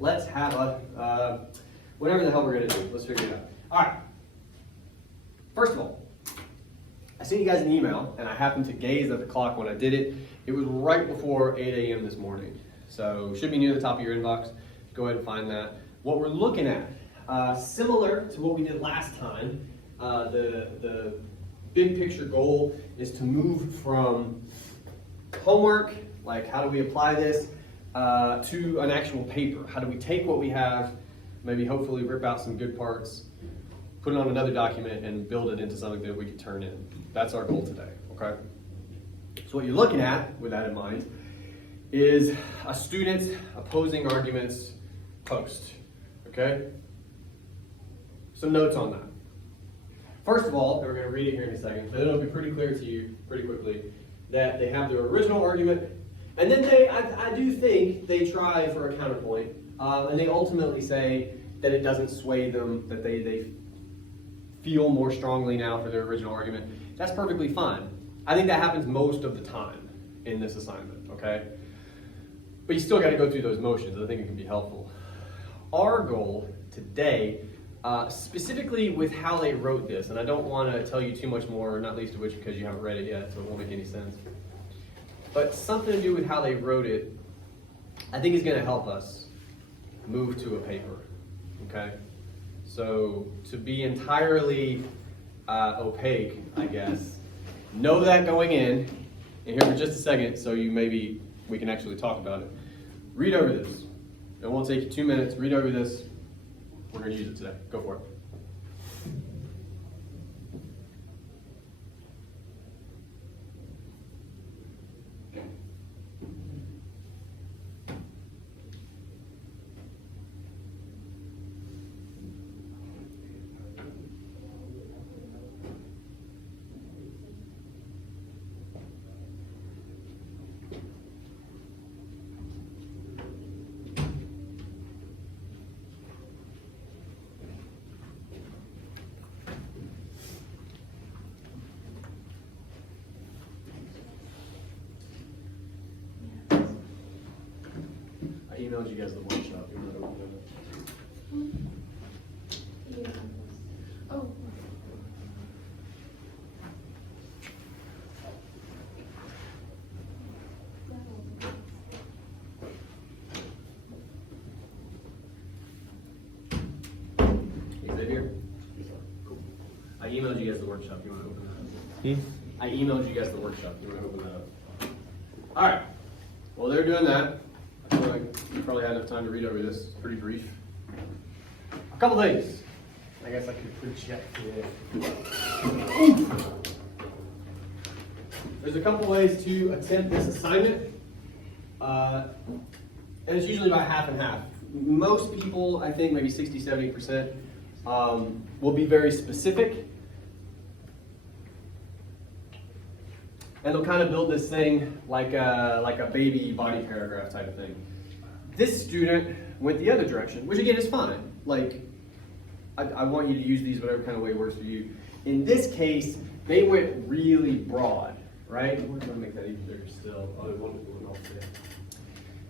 let's have a, whatever the hell we're gonna do. Let's figure it out. All right. First of all, I sent you guys an email, and I happened to gaze at the clock when I did it. It was right before 8 a.m. this morning. So should be near the top of your inbox. Go ahead and find that. What we're looking at, similar to what we did last time, the big picture goal is to move from homework, like how do we apply this, to an actual paper. How do we take what we have, maybe hopefully rip out some good parts, put it on another document, and build it into something that we can turn in. That's our goal today, okay? So what you're looking at, with that in mind, is a student's opposing arguments post, okay? Some notes on that. First of all, and we're going to read it here in a second, but it'll be pretty clear to you pretty quickly that they have their original argument, and then I do think they try for a counterpoint, and they ultimately say that it doesn't sway them, that they feel more strongly now for their original argument. That's perfectly fine. I think that happens most of the time in this assignment, okay? But you still got to go through those motions. I think it can be helpful. Our goal today, specifically with how they wrote this, and I don't want to tell you too much more, not least of which because you haven't read it yet, so it won't make any sense. But something to do with how they wrote it, I think is going to help us move to a paper, okay? So to be entirely opaque, I guess, know that going in, and here for just a second, so we can actually talk about it. Read over this. It won't take you 2 minutes. Read over this. We're going to use it today. Go for it. I emailed you guys the workshop. You want to open it up? Oh. Is it here? Cool. I emailed you guys the workshop. You want to open that up? I emailed you guys the workshop. You want to open that up? All right. Well, they're doing that. I feel like you probably had enough time to read over this. It's pretty brief. A couple things. I guess I could project it. There's a couple ways to attempt this assignment. And it's usually about half and half. Most people, I think maybe 60, 70%, will be very specific. And they'll kind of build this thing like a baby body paragraph type of thing. This student went the other direction, which again is fine. Like, I want you to use these whatever kind of way works for you. In this case, they went really broad, right? We're going to make that even bigger still.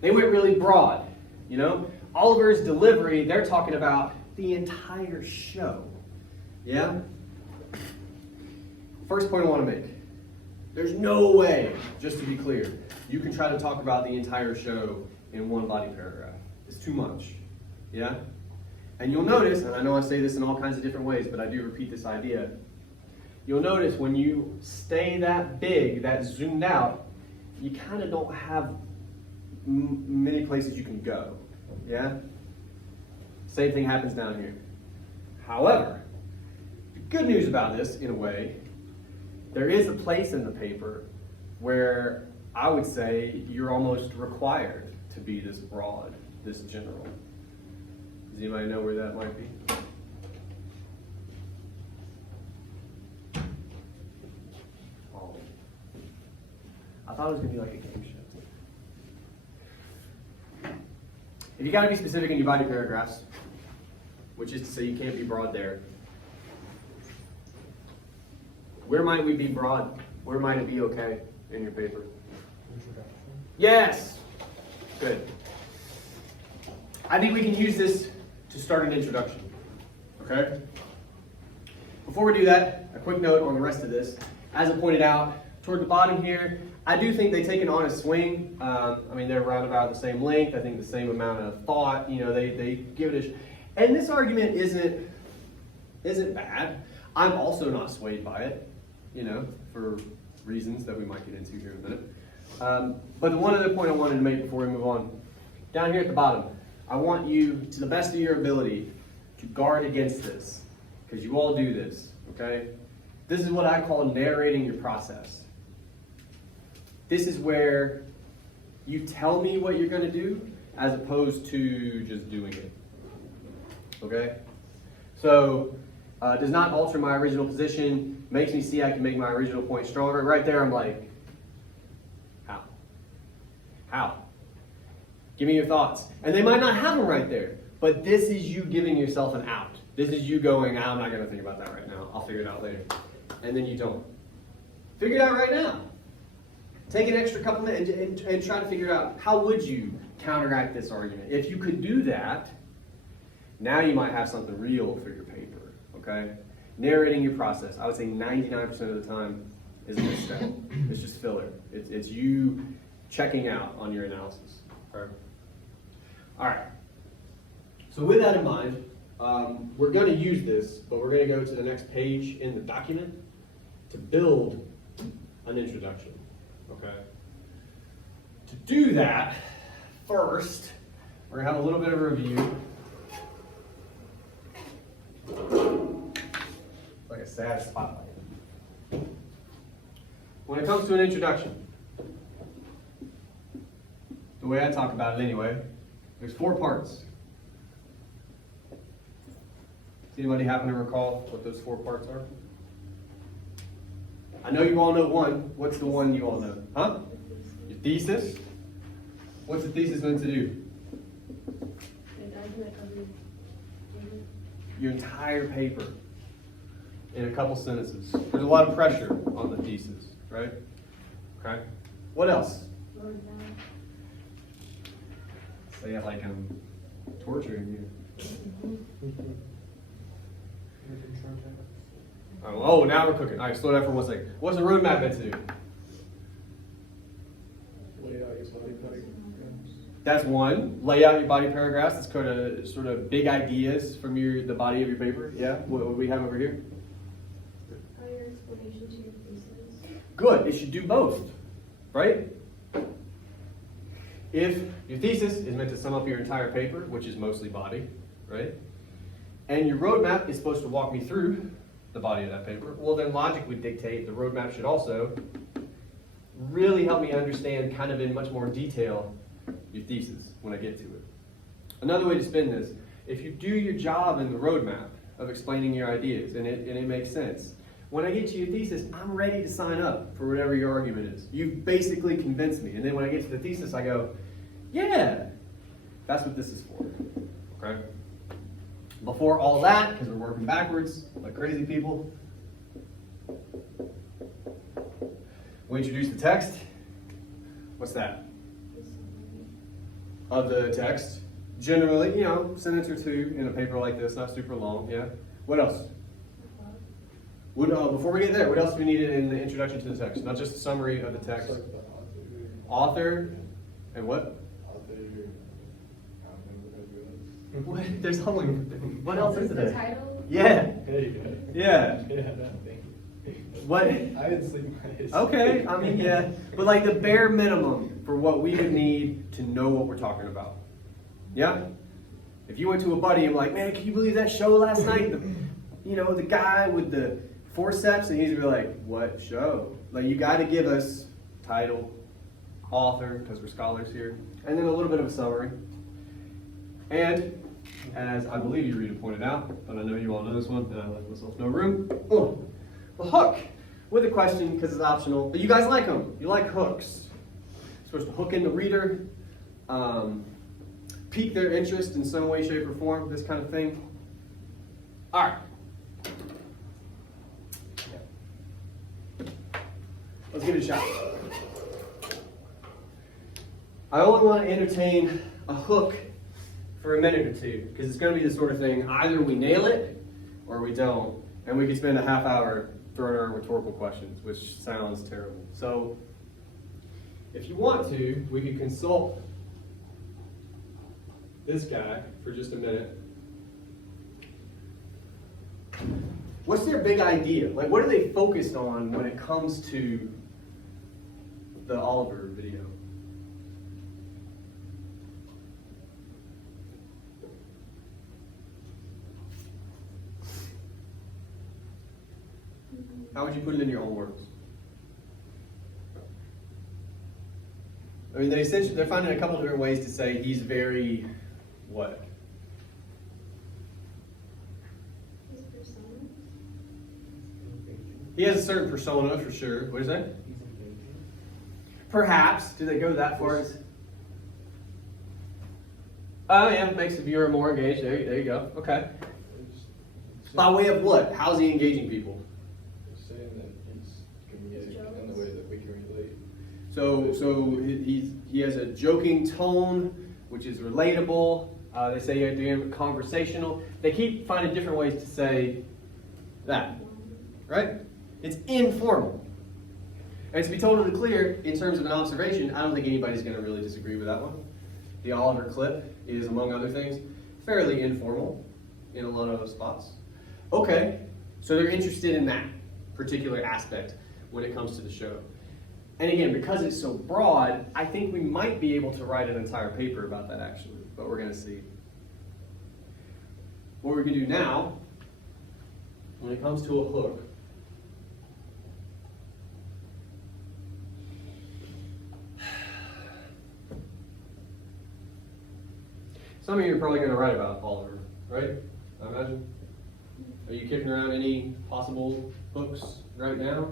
They went really broad, you know? Oliver's delivery, they're talking about the entire show, yeah? First point I want to make. There's no way, just to be clear, you can try to talk about the entire show in one body paragraph. It's too much, yeah? And you'll notice, and I know I say this in all kinds of different ways, but I do repeat this idea. You'll notice when you stay that big, that zoomed out, you kind of don't have many places you can go, yeah? Same thing happens down here. However, the good news about this, in a way, there is a place in the paper where I would say you're almost required to be this broad, this general. Does anybody know where that might be? Oh. I thought it was going to be like a game show. If you got to be specific in your body paragraphs, which is to say you can't be broad there, where might we be broad? Where might it be okay in your paper? Yes! Good. I think we can use this to start an introduction, okay? Before we do that, a quick note on the rest of this. As I pointed out, toward the bottom here, I do think they take an honest swing. I mean, they're around about the same length. I think the same amount of thought. You know, they give it and this argument isn't bad. I'm also not swayed by it, you know, for reasons that we might get into here in a minute. But the one other point I wanted to make before we move on, down here at the bottom, I want you, to the best of your ability, to guard against this, because you all do this, okay? This is what I call narrating your process. This is where you tell me what you're going to do, as opposed to just doing it, okay? So, does not alter my original position, makes me see I can make my original point stronger. Right there, I'm like, how? How? Give me your thoughts. And they might not have them right there, but this is you giving yourself an out. This is you going, I'm not going to think about that right now. I'll figure it out later. And then you don't. Figure it out right now. Take an extra couple minutes and try to figure out how would you counteract this argument. If you could do that, now you might have something real for your paper, okay? Narrating your process, I would say 99% of the time is a misstep. It's just filler. It's you checking out on your analysis. All right. So with that in mind, we're going to use this, but we're going to go to the next page in the document to build an introduction. Okay. To do that, first, we're going to have a little bit of a review. Like a sad spotlight. When it comes to an introduction, the way I talk about it anyway, there's 4 parts. Does anybody happen to recall what those 4 parts are? I know you all know one. What's the one you all know? Huh? Your thesis. What's the thesis meant to do? Your entire paper in a couple sentences. There's a lot of pressure on the thesis, right? Okay. What else? Say it like I'm torturing you. Oh, now we're cooking. All right, slow down for 1 second. What's the roadmap meant to do? That's one. Lay out your body paragraphs. That's kind of sort of big ideas from the body of your paper. Yeah. What do we have over here? Your explanation to your thesis. Good. It should do both, right? If your thesis is meant to sum up your entire paper, which is mostly body, right? And your roadmap is supposed to walk me through the body of that paper, well then logic would dictate the roadmap should also really help me understand kind of in much more detail your thesis when I get to it. Another way to spin this, if you do your job in the roadmap of explaining your ideas and it makes sense, when I get to your thesis, I'm ready to sign up for whatever your argument is. You've basically convinced me. And then when I get to the thesis, I go, yeah, that's what this is for, okay? Before all that, because we're working backwards like crazy people, we introduce the text. What's that? Of the text. Generally, you know, sentence or two in a paper like this, not super long, yeah? What else? Before we get there, what else do we need in the introduction to the text? Not just a summary of the text. Author, and what? What? There's only, what else is there? The title? Yeah. There you go. Yeah. Yeah, that thing. What? I didn't sleep my head. Okay, I mean, yeah. But like the bare minimum for what we would need to know what we're talking about. Yeah? If you went to a buddy and like, man, can you believe that show last night? The guy with the forceps, and he's gonna be like, what show? Like, you got to give us title, author, because we're scholars here, and then a little bit of a summary. And as I believe you Rita pointed out, but I know you all know this one, and I left myself no room. Oh, the hook with a question because it's optional, but you guys like them. You like hooks. You're supposed to hook in the reader, pique their interest in some way, shape, or form, this kind of thing. All right. Let's give it a shot. I only want to entertain a hook for a minute or two, because it's going to be the sort of thing, either we nail it or we don't, and we could spend a half hour throwing around rhetorical questions, which sounds terrible. So if you want to, we could consult this guy for just a minute. What's their big idea? Like, what are they focused on when it comes to the Oliver video? How would you put it in your own words? I mean, they're finding a couple different ways to say he's very, what? His persona. He has a certain persona for sure. What is that? He's engaging. Perhaps. Do they go that far? Oh yeah, makes the viewer more engaged. There you go. Okay. By way of what? How's he engaging people? He's saying that he's communicating in the way that we can relate. So he has a joking tone, which is relatable. They say you're conversational. They keep finding different ways to say that, right? It's informal. And to be totally clear, in terms of an observation, I don't think anybody's going to really disagree with that one. The Oliver clip is, among other things, fairly informal in a lot of spots. Okay, so they're interested in that particular aspect when it comes to the show. And again, because it's so broad, I think we might be able to write an entire paper about that actually, but we're going to see. What we're going to do now, when it comes to a hook, some of you are probably going to write about Oliver, right? I imagine. Are you kicking around any possible hooks right now?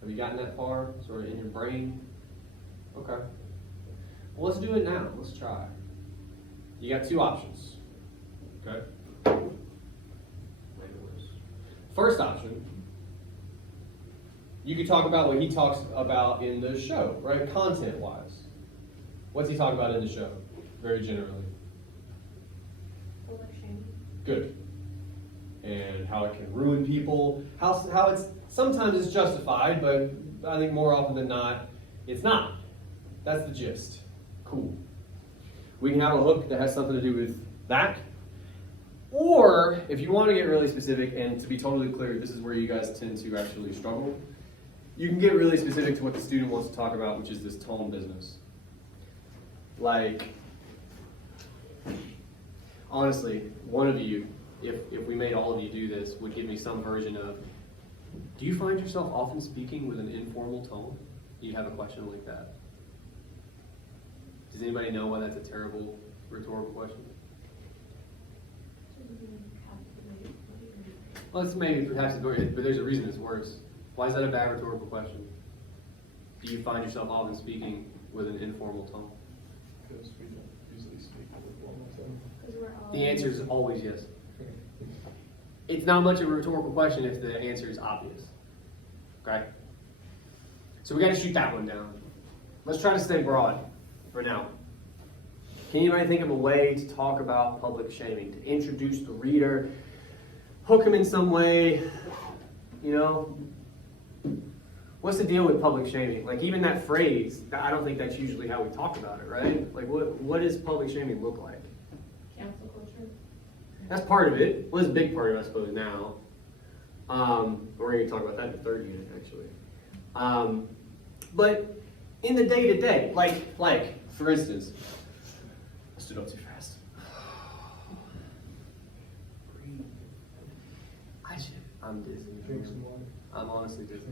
Have you gotten that far, sort of in your brain? Okay. Well, let's do it now. Let's try. You got two options. Okay? First option, you could talk about what he talks about in the show, right? Content-wise. What's he talk about in the show, very generally? Public shaming. Good. And how it can ruin people, how it's sometimes it's justified, but I think more often than not, it's not. That's the gist. Cool. We can have a hook that has something to do with that. Or, if you want to get really specific, and to be totally clear, this is where you guys tend to actually struggle, you can get really specific to what the student wants to talk about, which is this tone business. Like, honestly, one of you, if we made all of you do this, would give me some version of, do you find yourself often speaking with an informal tone? Do you have a question like that? Does anybody know why that's a terrible rhetorical question? Well, it's maybe perhaps, but there's a reason it's worse. Why is that a bad rhetorical question? Do you find yourself often speaking with an informal tone? Because we don't usually speak with formal tone. Because we're all. The answer is always yes. It's not much of a rhetorical question if the answer is obvious. Okay? So we got to shoot that one down. Let's try to stay broad for now. Can anybody think of a way to talk about public shaming, to introduce the reader, hook him in some way, you know? What's the deal with public shaming? Like even that phrase, I don't think that's usually how we talk about it, right? Like what does public shaming look like? Cancel culture. That's part of it. Well, it's a big part of it, I suppose, now. We're going to talk about that in the third unit, actually. But in the day-to-day, like, for instance, I stood up too fast. I'm dizzy. Drink some water. I'm honestly dizzy.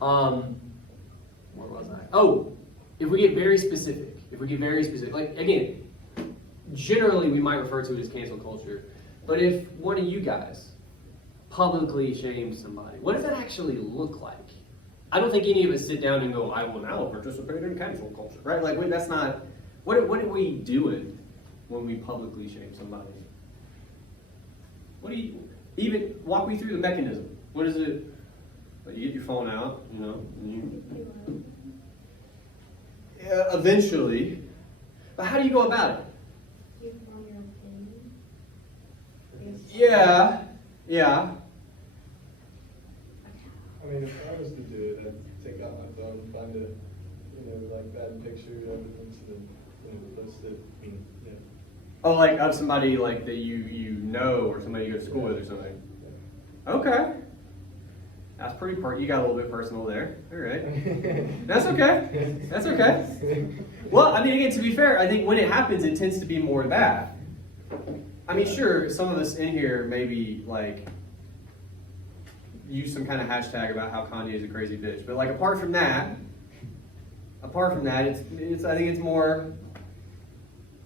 Where was I? Oh, if we get very specific, like, again, generally we might refer to it as cancel culture, but if one of you guys publicly shames somebody, what does that actually look like? I don't think any of us sit down and go, I will now participate in cancel culture, right? Like, wait, that's not, what are we doing when we publicly shame somebody? What do you, even, walk me through the mechanism. What is it? Well, you get your phone out, you know, and eventually, but how do you go about it? You form your Yeah, yeah. I mean, if I was to do it, I'd take out my phone, find a, like bad picture evidence, and then, post it, and, yeah. Oh, like of somebody like that you know, or somebody you go to school with or something. Okay. That's pretty you got a little bit personal there. All right. That's okay. That's okay. Well, I mean, again, to be fair, I think when it happens, it tends to be more that. I mean, sure, some of us in here maybe like use some kind of hashtag about how Kanye is a crazy bitch, but like apart from that, it's I think it's more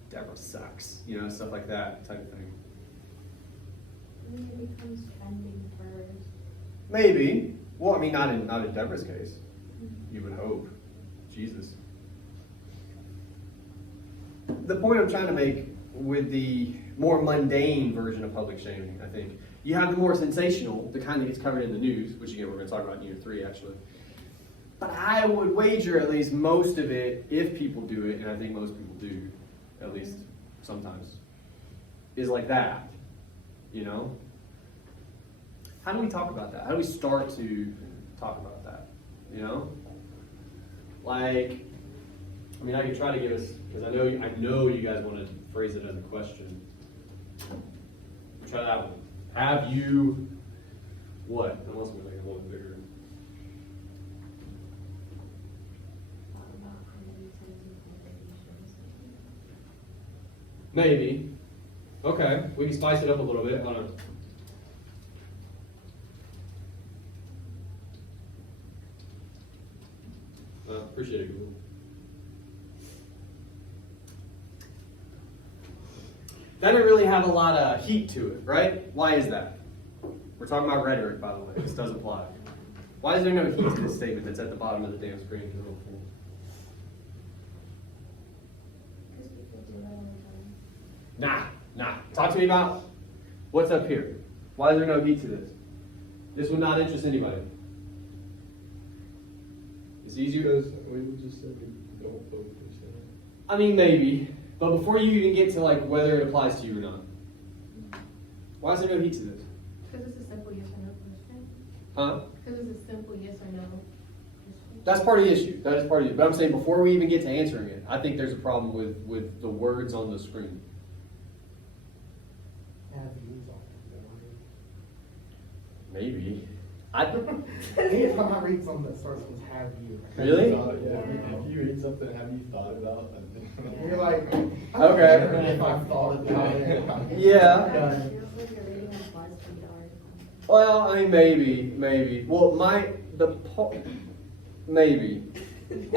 Deborah sucks, stuff like that type of thing. Maybe it becomes trending first. Maybe. Well, I mean, not in Deborah's case. You would hope. Jesus. The point I'm trying to make with the more mundane version of public shaming, I think, you have the more sensational, the kind that gets covered in the news, which again we're going to talk about in year 3 actually. But I would wager at least most of it, if people do it, and I think most people do, at least sometimes, is like that. How do we talk about that? How do we start to talk about that? Like, I mean, I could try to give us, because I know you guys want to phrase it as a question. Try that one. Have you what? Unless I'm going to make it a little bigger. Thought about creating sensitive conversations. Maybe. Okay, we can spice it up a little bit. Hold on. Appreciate it, Google. Doesn't really have a lot of heat to it, right? Why is that? We're talking about rhetoric, by the way. This does apply. Why is there no heat to this statement that's at the bottom of the damn screen? Because people do that all the time. Nah. Talk to me about what's up here. Why is there no heat to this? This would not interest anybody. It's easier. Because we just said we don't vote for Senate. I mean, maybe. But before you even get to like whether it applies to you or not, why is there no heat to this? Because it's a simple yes or no question. Huh? Because it's a simple yes or no question. That's part of the issue. That is part of it. But I'm saying before we even get to answering it, I think there's a problem with the words on the screen. Maybe. Anytime I read something that starts with "have you," Really? Yeah, if you read something, have you thought about? you're like, I Okay. don't care if I've thought about it. Yeah. It feels like you're reading a BuzzFeed article. Well, I mean, maybe. Well, maybe.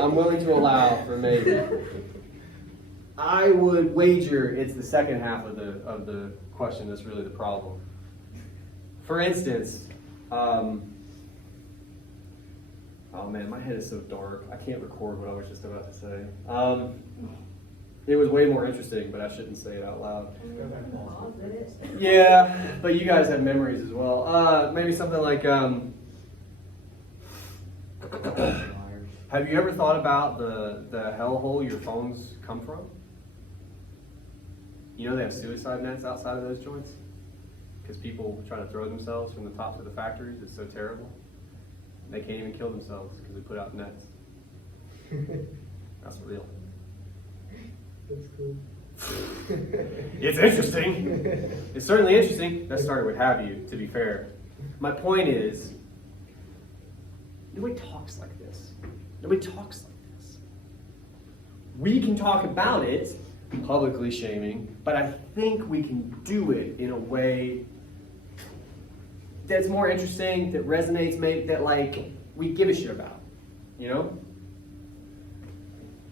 I'm willing to allow for maybe. I would wager it's the second half of the question that's really the problem. For instance, oh man, my head is so dark. I can't record what I was just about to say. It was way more interesting, but I shouldn't say it out loud. Pause it. Yeah, but you guys have memories as well. Maybe something like, have you ever thought about the hellhole your phones come from? You know they have suicide nets outside of those joints? Because people try to throw themselves from the tops of the factories. It's so terrible. They can't even kill themselves because they put out nets. That's real. That's cool. It's interesting. It's certainly interesting. That started with "have you," to be fair. My point is, nobody talks like this. Nobody talks like this. We can talk about it, publicly shaming, but I think we can do it in a way that's more interesting, that resonates, maybe that like we give a shit about,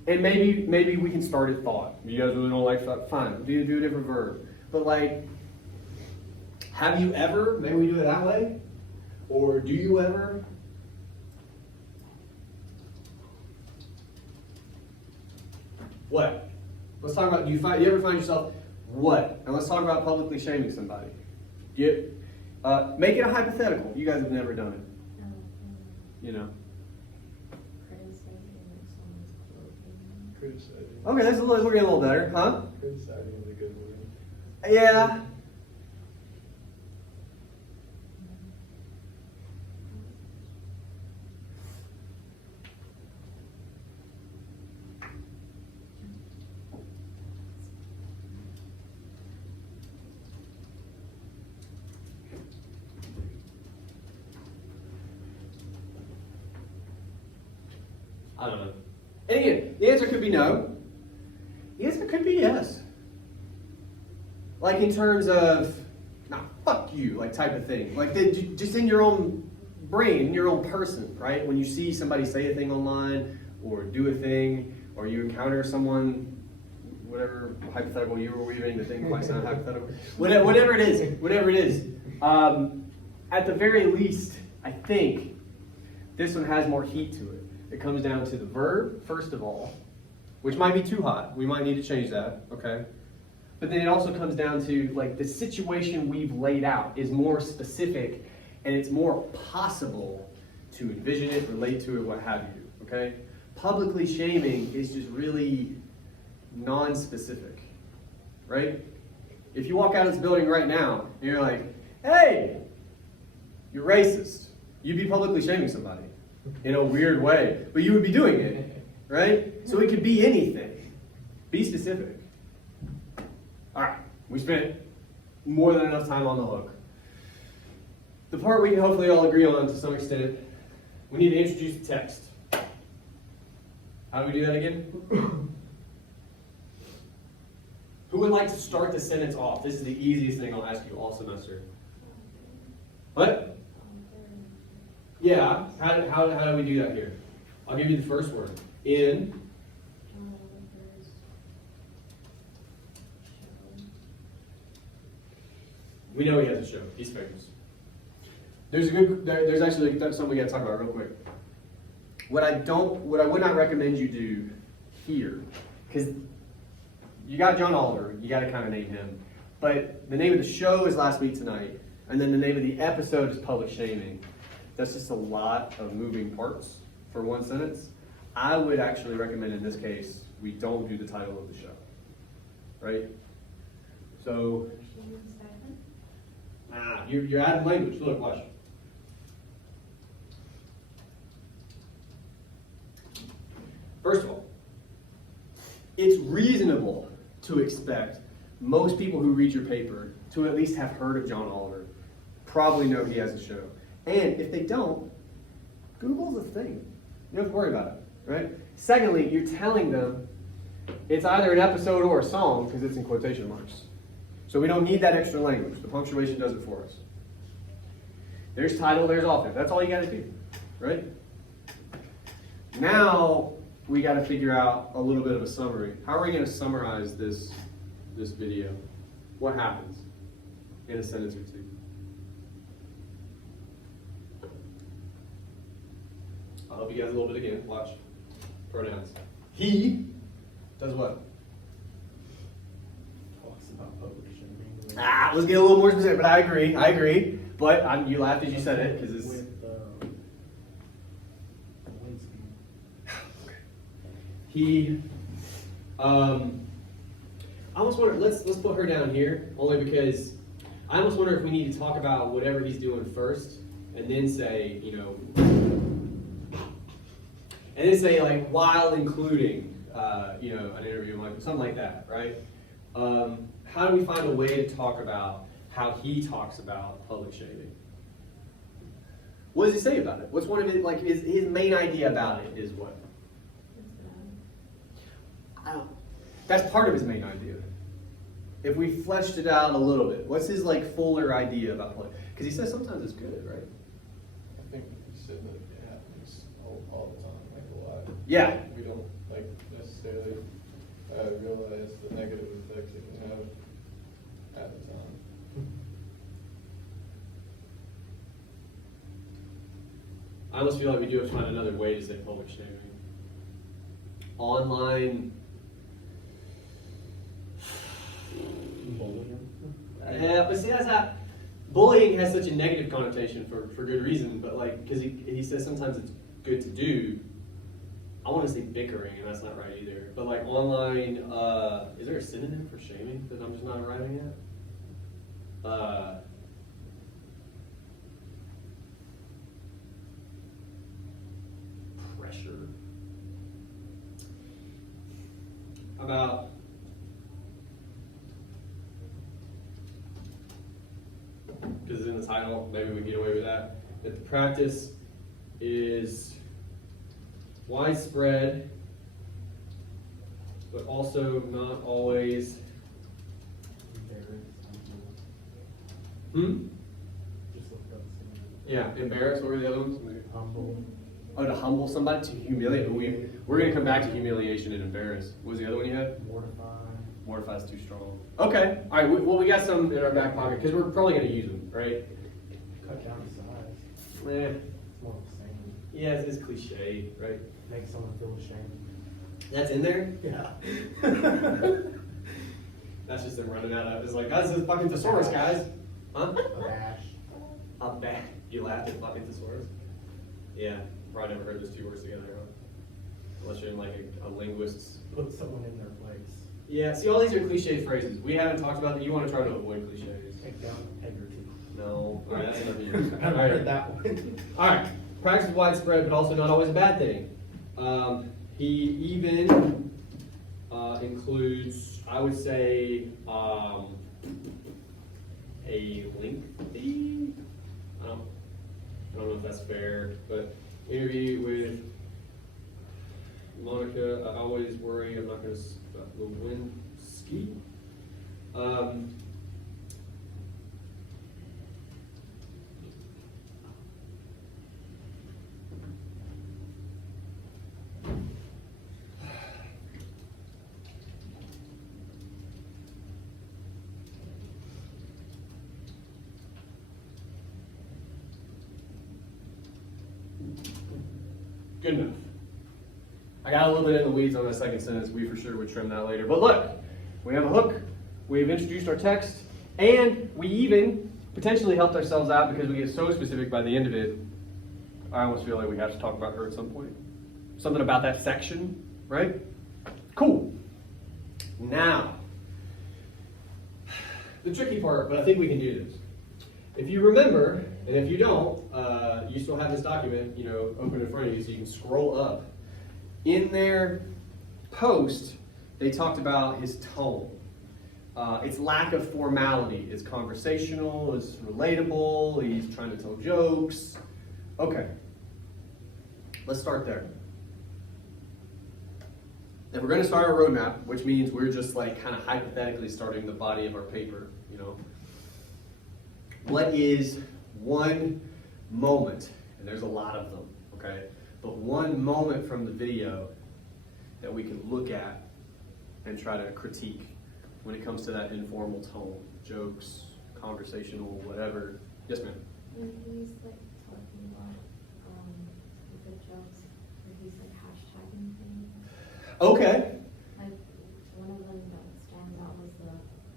And maybe we can start at thought. You guys really don't like thought? Fine, do a different verb. But like, have you ever? Maybe we do it that way. Or do you ever? What? Let's talk about. Do you ever find yourself what? And let's talk about publicly shaming somebody. Make it a hypothetical. You guys have never done it. No, Criticizing. Okay, we're getting a little better, huh? Criticizing is a good word. Yeah. I don't know. And again, the answer could be no. The answer could be yes. Like in terms of, nah, fuck you, like type of thing. Like just in your own brain, in your own person, right? When you see somebody say a thing online or do a thing, or you encounter someone, whatever hypothetical you were weaving, the thing might sound hypothetical. Whatever it is. At the very least, I think this one has more heat to it. It comes down to the verb, first of all, which might be too hot. We might need to change that, okay? But then it also comes down to, like, the situation we've laid out is more specific, and it's more possible to envision it, relate to it, what have you, okay? Publicly shaming is just really non-specific, right? If you walk out of this building right now, and you're like, hey, you're racist, you'd be publicly shaming somebody in a weird way, but you would be doing it, right? So it could be anything. Be specific. All right, we spent more than enough time on the hook. The part we can hopefully all agree on to some extent, we need to introduce the text. How do we do that again? Who would like to start the sentence off? This is the easiest thing I'll ask you all semester. What? Yeah, how do we do that here? I'll give you the first word. In. We know he has a show. He's famous. There's actually something we gotta talk about real quick. What I would not recommend you do here, because you got John Oliver, you gotta kind of name him. But the name of the show is Last Week Tonight, and then the name of the episode is Public Shaming. That's just a lot of moving parts for one sentence. I would actually recommend in this case, we don't do the title of the show, right? So, you're adding language. Look, watch. First of all, it's reasonable to expect most people who read your paper to at least have heard of John Oliver, probably know he has a show. And if they don't, Google's a thing. You don't have to worry about it, right? Secondly, you're telling them it's either an episode or a song because it's in quotation marks. So we don't need that extra language. The punctuation does it for us. There's title, there's author. That's all you got to do, right? Now we got to figure out a little bit of a summary. How are we going to summarize this video? What happens in a sentence or two? I'll help you guys a little bit again. Watch. Pronouns. He does what? Talks about public shaming. Let's get a little more specific, but I agree. But you laughed as you said it, because it's... With Winston. He, I almost wonder, let's put her down here, only because I almost wonder if we need to talk about whatever he's doing first, and then say, and then say, like, while including, an interview, like something like that, right? How do we find a way to talk about how he talks about public shaming? What does he say about it? What's one of it, like, his main idea about it is what? That's part of his main idea. If we fleshed it out a little bit, what's his, like, fuller idea about play? Because he says sometimes it's good, right? I think he said that it happens all the time, like a lot. Yeah. We don't necessarily realize the negative effects it can have at the time. I almost feel like we do have to find another way to say public shaming. Online. Bullying. Yeah, but see, that's not. Bullying has such a negative connotation for good reason, but like, because he says sometimes it's good to do. I want to say bickering, and that's not right either. But like online, is there a synonym for shaming that I'm just not arriving at? Pressure. How about because it's in the title, maybe we can get away with that. That the practice is widespread, but also not always. Hmm? Just look up some Yeah, embarrass. What were the other ones? humble. Oh, to humble somebody, to humiliate. We're going to come back to humiliation and embarrass. What was the other one you had? Mortify. Mortify is too strong. Okay. All right. Well, we got some in our back pocket because we're probably going to use them, right? Cut down the size. Eh, It's more of the same. yeah, it's cliche, right? Make someone feel ashamed. That's in there? Yeah. That's just them running out of It's like, that's a fucking thesaurus, guys. Huh? Abash. A bad. You laughed at fucking thesaurus? Yeah. Probably never heard those two words together, huh? Unless you're in like a linguist's. Put someone in their place. Yeah, see, all these are cliche phrases. We haven't talked about that. You want to try to avoid cliches. Take down integrity. No. All right, that's enough of you. I've All right. heard that one. All right. Practice is widespread, but also not always a bad thing. He even includes, I would say, a lengthy. I don't know if that's fair, but interview with Monica. I always worry I'm not going to Lewinsky. Good enough. I got a little bit in the weeds on the second sentence. We for sure would trim that later. But look, we have a hook. We've introduced our text. And we even potentially helped ourselves out because we get so specific by the end of it. I almost feel like we have to talk about her at some point. Something about that section, right? Cool. Now, the tricky part, but I think we can do this. If you remember, and if you don't, you still have this document, open in front of you, so you can scroll up. In their post, they talked about his tone. Its lack of formality. It's conversational, it's relatable, he's trying to tell jokes. Okay, let's start there. If we're going to start a roadmap, which means we're just like kind of hypothetically starting the body of our paper, what is one moment, and there's a lot of them, okay, but one moment from the video that we can look at and try to critique when it comes to that informal tone, jokes, conversational, whatever. Yes, ma'am. When he's like talking about stupid jokes, where he's like hashtagging things. Okay. Like one of them that stands out was the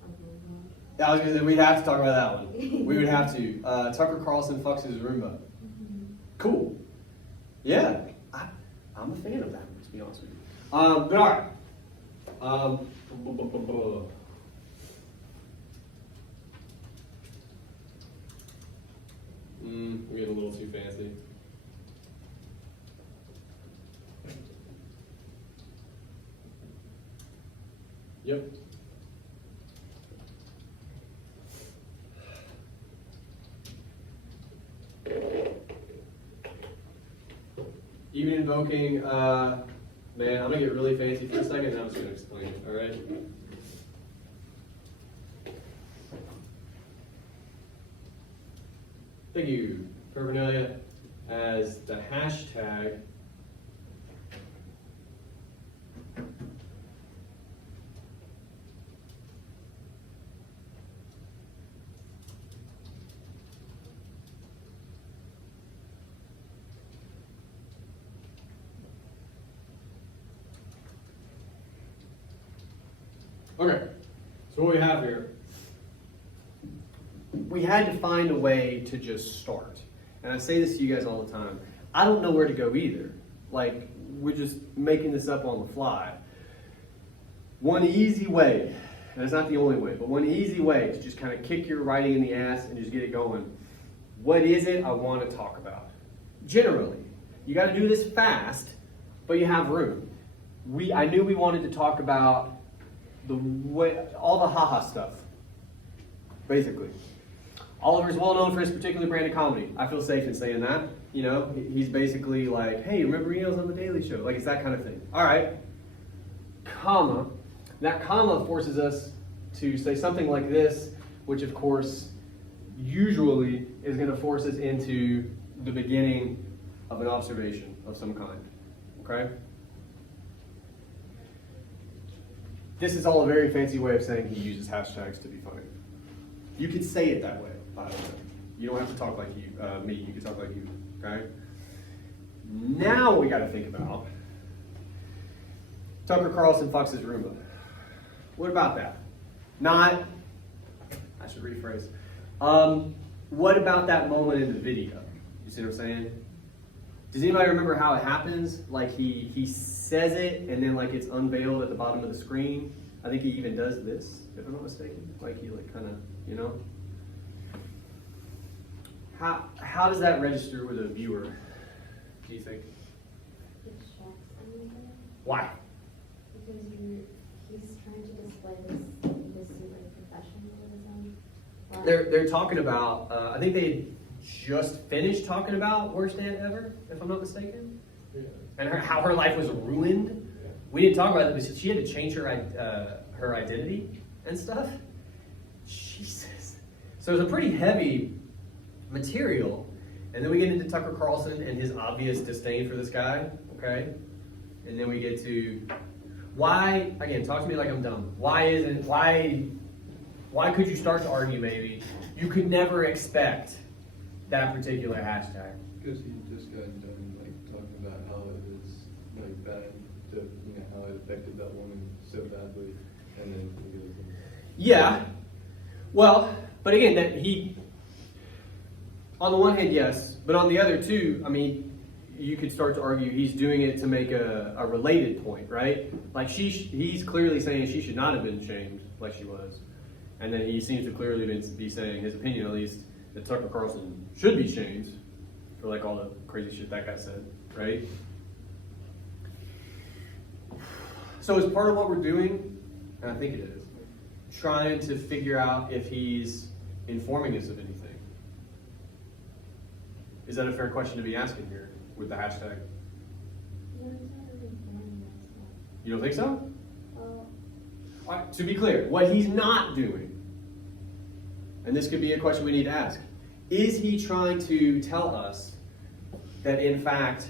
ugly one. I was gonna say, we'd have to talk about that one. We would have to. Tucker Carlson fucks his Roomba. Cool. Yeah, I'm a fan of that one, to be honest with you. But all right. We're getting a little too fancy. Yep. Even invoking, man, I'm gonna get really fancy for a second and I'm just gonna explain it, alright? Thank you, Pervernelia, as the hashtag. Okay, so what we have here, we had to find a way to just start. And I say this to you guys all the time. I don't know where to go either. Like, we're just making this up on the fly. One easy way, and it's not the only way, but one easy way to just kind of kick your writing in the ass and just get it going. What is it I want to talk about? Generally, you got to do this fast, but you have room. I knew we wanted to talk about all the haha stuff, basically. Oliver's well known for his particular brand of comedy. I feel safe in saying that. You know, he's basically like, hey, remember Reno's on the Daily Show? Like, it's that kind of thing. All right, comma. That comma forces us to say something like this, which of course, usually is going to force us into the beginning of an observation of some kind. Okay? This is all a very fancy way of saying he uses hashtags to be funny. You could say it that way, by the way. You don't have to talk like me. You can talk like you. Okay? Now we got to think about Tucker Carlson fucks his Roomba. What about that? I should rephrase. What about that moment in the video? You see what I'm saying? Does anybody remember how it happens? Like he says it and then like it's unveiled at the bottom of the screen. I think he even does this, if I'm not mistaken. Like he like kind of, you know. How does that register with a viewer? Do you think? It shocks everybody. Why? Because he's trying to display this like professionalism. but- They're talking about. I think they just finished talking about worst aunt ever, if I'm not mistaken, Yeah. and how her life was ruined. We didn't talk about it because she had to change her identity and stuff. Jesus. So it was a pretty heavy material. And then we get into Tucker Carlson and his obvious disdain for this guy, okay? And then we get to why, again, talk to me like I'm dumb. Why could you start to argue maybe you could never expect that particular hashtag? Because he just got done like talking about how it is like bad to, you know, how it affected that woman so badly, and then he goes, Yeah. Well, but again, that he, on the one hand, yes, but on the other too, I mean, you could start to argue he's doing it to make a related point, right? Like he's clearly saying she should not have been shamed like she was. And then he seems to clearly be saying, his opinion at least, that Tucker Carlson should be shamed for like all the crazy shit that guy said, right? So as part of what we're doing, and I think it is, trying to figure out if he's informing us of anything. Is that a fair question to be asking here with the hashtag? No, he's not really informing us. You don't think so? Well, All right, to be clear, what he's not doing, and this could be a question we need to ask, is he trying to tell us that in fact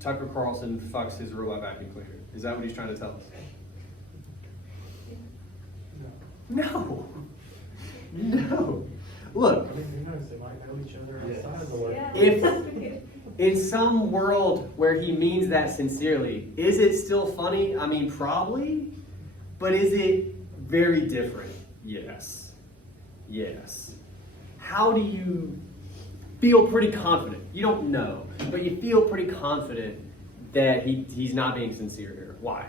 Tucker Carlson fucks his robot vacuum cleaner? Is that what he's trying to tell us? No. No. Look, I mean, who knows, they might know each other outside of the work. yeah. If- in some world where he means that sincerely, is it still funny? I mean, probably. But is it very different? Yes. Yes. How do you feel pretty confident? You don't know, but you feel pretty confident that he's not being sincere here. Why?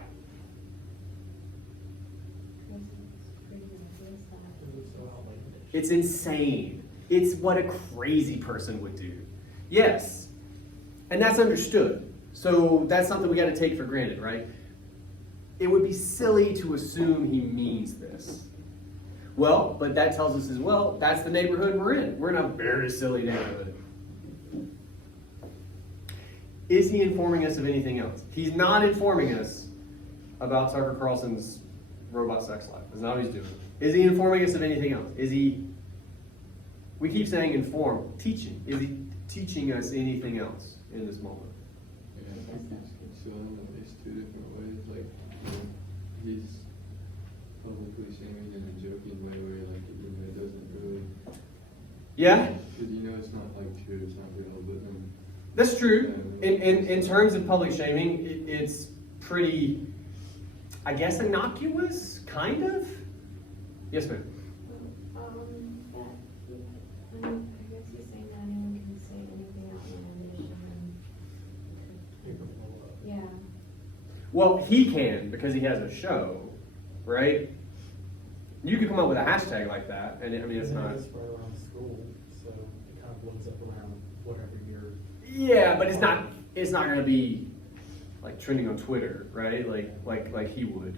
So outlandish. It's insane. It's what a crazy person would do. Yes. And that's understood. So that's something we got to take for granted, right? It would be silly to assume he means this. Well, but that tells us as well, that's the neighborhood we're in. We're in a very silly neighborhood. Is he informing us of anything else? He's not informing us about Tucker Carlson's robot sex life. That's not what he's doing. Is he informing us of anything else? Is he, we keep saying inform, teaching. Is he teaching us anything else in this moment? yeah, I think he's concealing at least two different ways. Like, you know, he's publicly shaming in a joking way where, like, you know, it doesn't really. Yeah? Because, you know, it's not like true, it's not real, but That's true. In terms of public shaming, it's pretty, I guess, innocuous, kind of? Yes, ma'am. yeah, I mean, I guess he's saying that anyone can say anything outlandish and You can blow up. yeah. Well, he can because he has a show, right? You could come up with a hashtag like that, and I mean, it's And then not. It's spread around school, so it kind of blows up around whatever you're. Yeah, but it's not going to be like trending on Twitter, right? Like he would.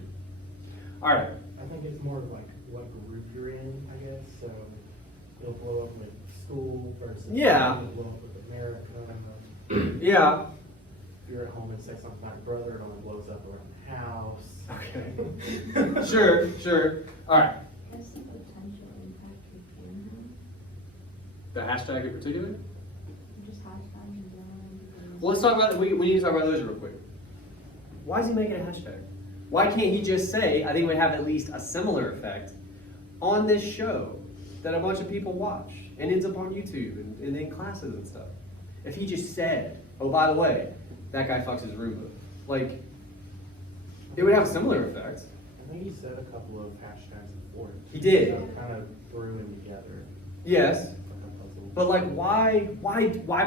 All right. I think it's more of like what group you're in, I guess, so it'll blow up school versus. Yeah. Blow up with America. Yeah. If you're at home and say something to my brother, it only blows up around the house. Okay. Sure. All right. What's the potential impact we can have? The hashtag in particular? Just hashtagging down. Well, let's talk about, we need to talk about those real quick. Why is he making a hashtag? Why can't he just say, I think we have at least a similar effect on this show that a bunch of people watch and ends up on YouTube and in classes and stuff? If he just said, oh, by the way, that guy fucks his Roomba. Like, it would have a similar effect. I think he said a couple of hashtags before. He did. So it kind of threw him together Yes. like a puzzle. But like, why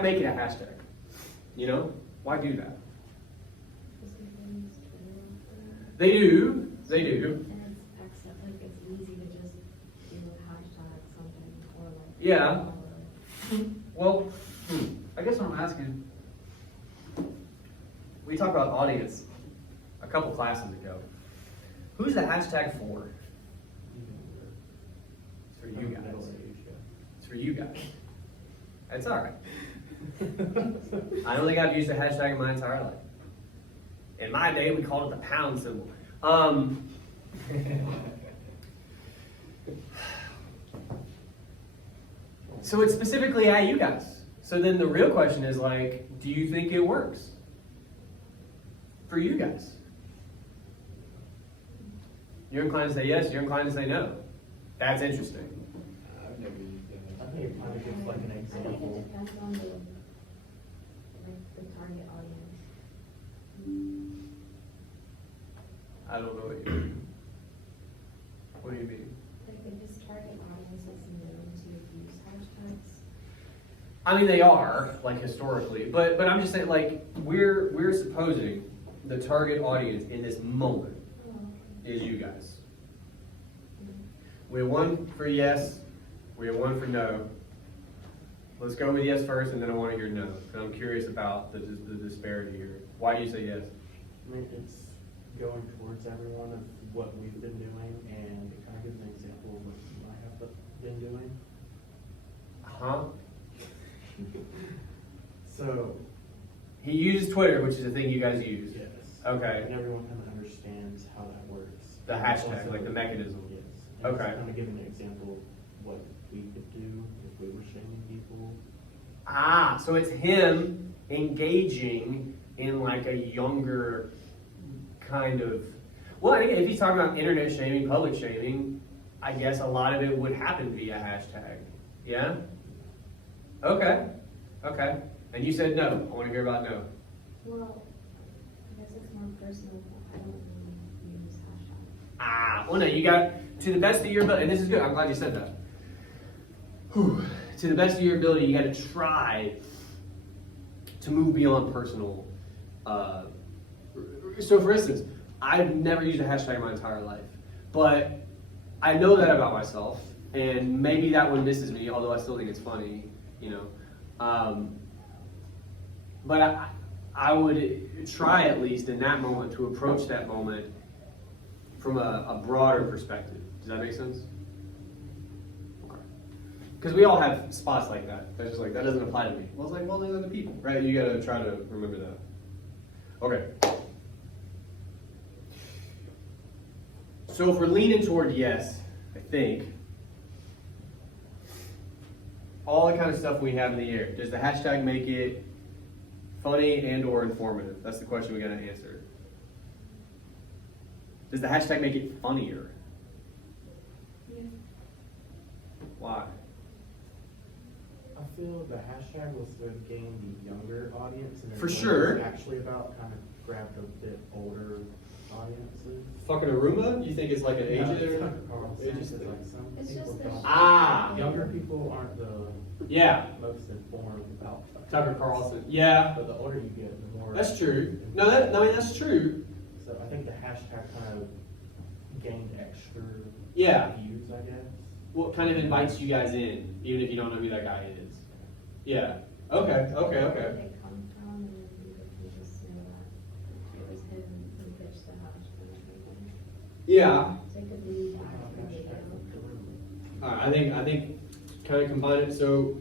make it a hashtag? You know? Why do that? They do. And it's accept, like it's easy to just do a hashtag something or like. Yeah. follow. Well, I guess what I'm asking, we talked about audience a couple classes ago. Who's the hashtag for? It's for you guys. It's for you guys. It's all right. I don't think I've used a hashtag in my entire life. In my day, we called it the pound symbol. So it's specifically at you guys. So then the real question is like, do you think it works for you guys? You're inclined to say yes, you're inclined to say no. That's interesting. I've never used that. I think it kind of gives like an I think it example. depends on the target audience. I don't know what you mean. What do you mean? Like if his target audience is known to use hashtags. I mean, they are, like, historically, but I'm just saying, like, we're supposing the target audience in this moment is you guys. We have one for yes, we have one for no. Let's go with yes first, and then I want to hear no, because I'm curious about the disparity here. Why do you say yes? I mean, it's going towards everyone of what we've been doing, and it kind of gives an example of what you might have been doing. Huh? So, He uses Twitter, which is a thing you guys use. yes. Okay. And everyone kind of understands how that works. The hashtag, like the mechanism. Yes. And Okay. it's kind of giving an example of what we could do if we were shaming people. Ah, so it's him engaging in like a younger kind of, well, I think if he's talking about internet shaming, public shaming, I guess a lot of it would happen via hashtag. Yeah? Okay. And you said no. I want to hear about no. Well, I guess it's more personal. I don't really use hashtags. Ah, well, no, you got, to the best of your ability, and this is good, I'm glad you said that. Whew. To the best of your ability, you got to try to move beyond personal. So, for instance, I've never used a hashtag in my entire life, but I know that about myself, and maybe that one misses me, although I still think it's funny, you know. But I would try at least in that moment to approach that moment from a broader perspective. Does that make sense? Okay. Because we all have spots like that. That's just like, that doesn't apply to me. Well, it's like, well, they're the people, right? You gotta try to remember that. Okay. So if we're leaning toward yes, I think, all the kind of stuff we have in the air, does the hashtag make it funny and or informative? That's the question we gotta answer. Does the hashtag make it funnier? Yeah. Why? I feel the hashtag was to gain the younger audience, and then For what sure. it's actually about kind of grabbed a bit older audiences. Fucking Aruba? You think it's like an Yeah, age it's or? Tucker Carlson, ageist 'cause, thing? like some It's people just the don't. Ah. Younger people aren't the Yeah, most informed about Tucker Carlson. Yeah, But the older you get, the more. that's true. No, I mean that's true. So I think the hashtag kind of gained extra Yeah. views, I guess. Well, it kind of invites you guys in, even if you don't know who that guy is. Yeah. Okay. Where they come from, and then you just know that it was him who pitched the hashtag. Yeah. So it could lead back to the video. I think kind of combine it. So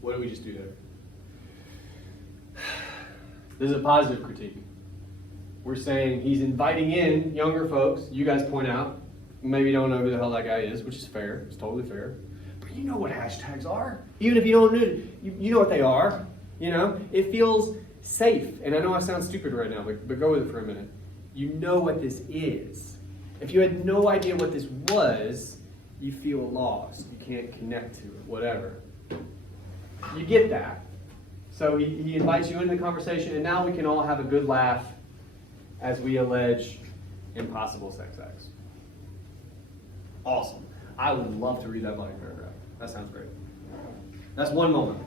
what did we just do there? This is a positive critique. We're saying he's inviting in younger folks. You guys point out, maybe you don't know who the hell that guy is, which is fair. It's totally fair. But you know what hashtags are. Even if you don't know, you know what they are. You know, it feels safe. And I know I sound stupid right now, but go with it for a minute. You know what this is. If you had no idea what this was, you feel lost. You can't connect to it, whatever. You get that. So he invites you into the conversation, and now we can all have a good laugh as we allege impossible sex acts. Awesome. I would love to read that body paragraph. That sounds great. That's one moment.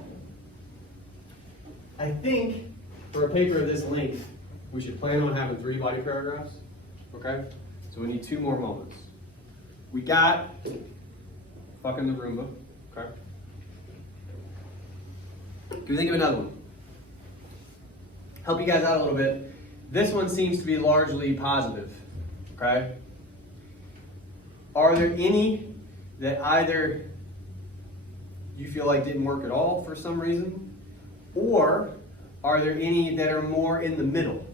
I think for a paper of this length, we should plan on having 3 body paragraphs. Okay? So we need 2 more moments. We got fucking the Roomba. Okay? Can we think of another one? Help you guys out a little bit. This one seems to be largely positive. Okay? Are there any that either you feel like didn't work at all for some reason, or are there any that are more in the middle?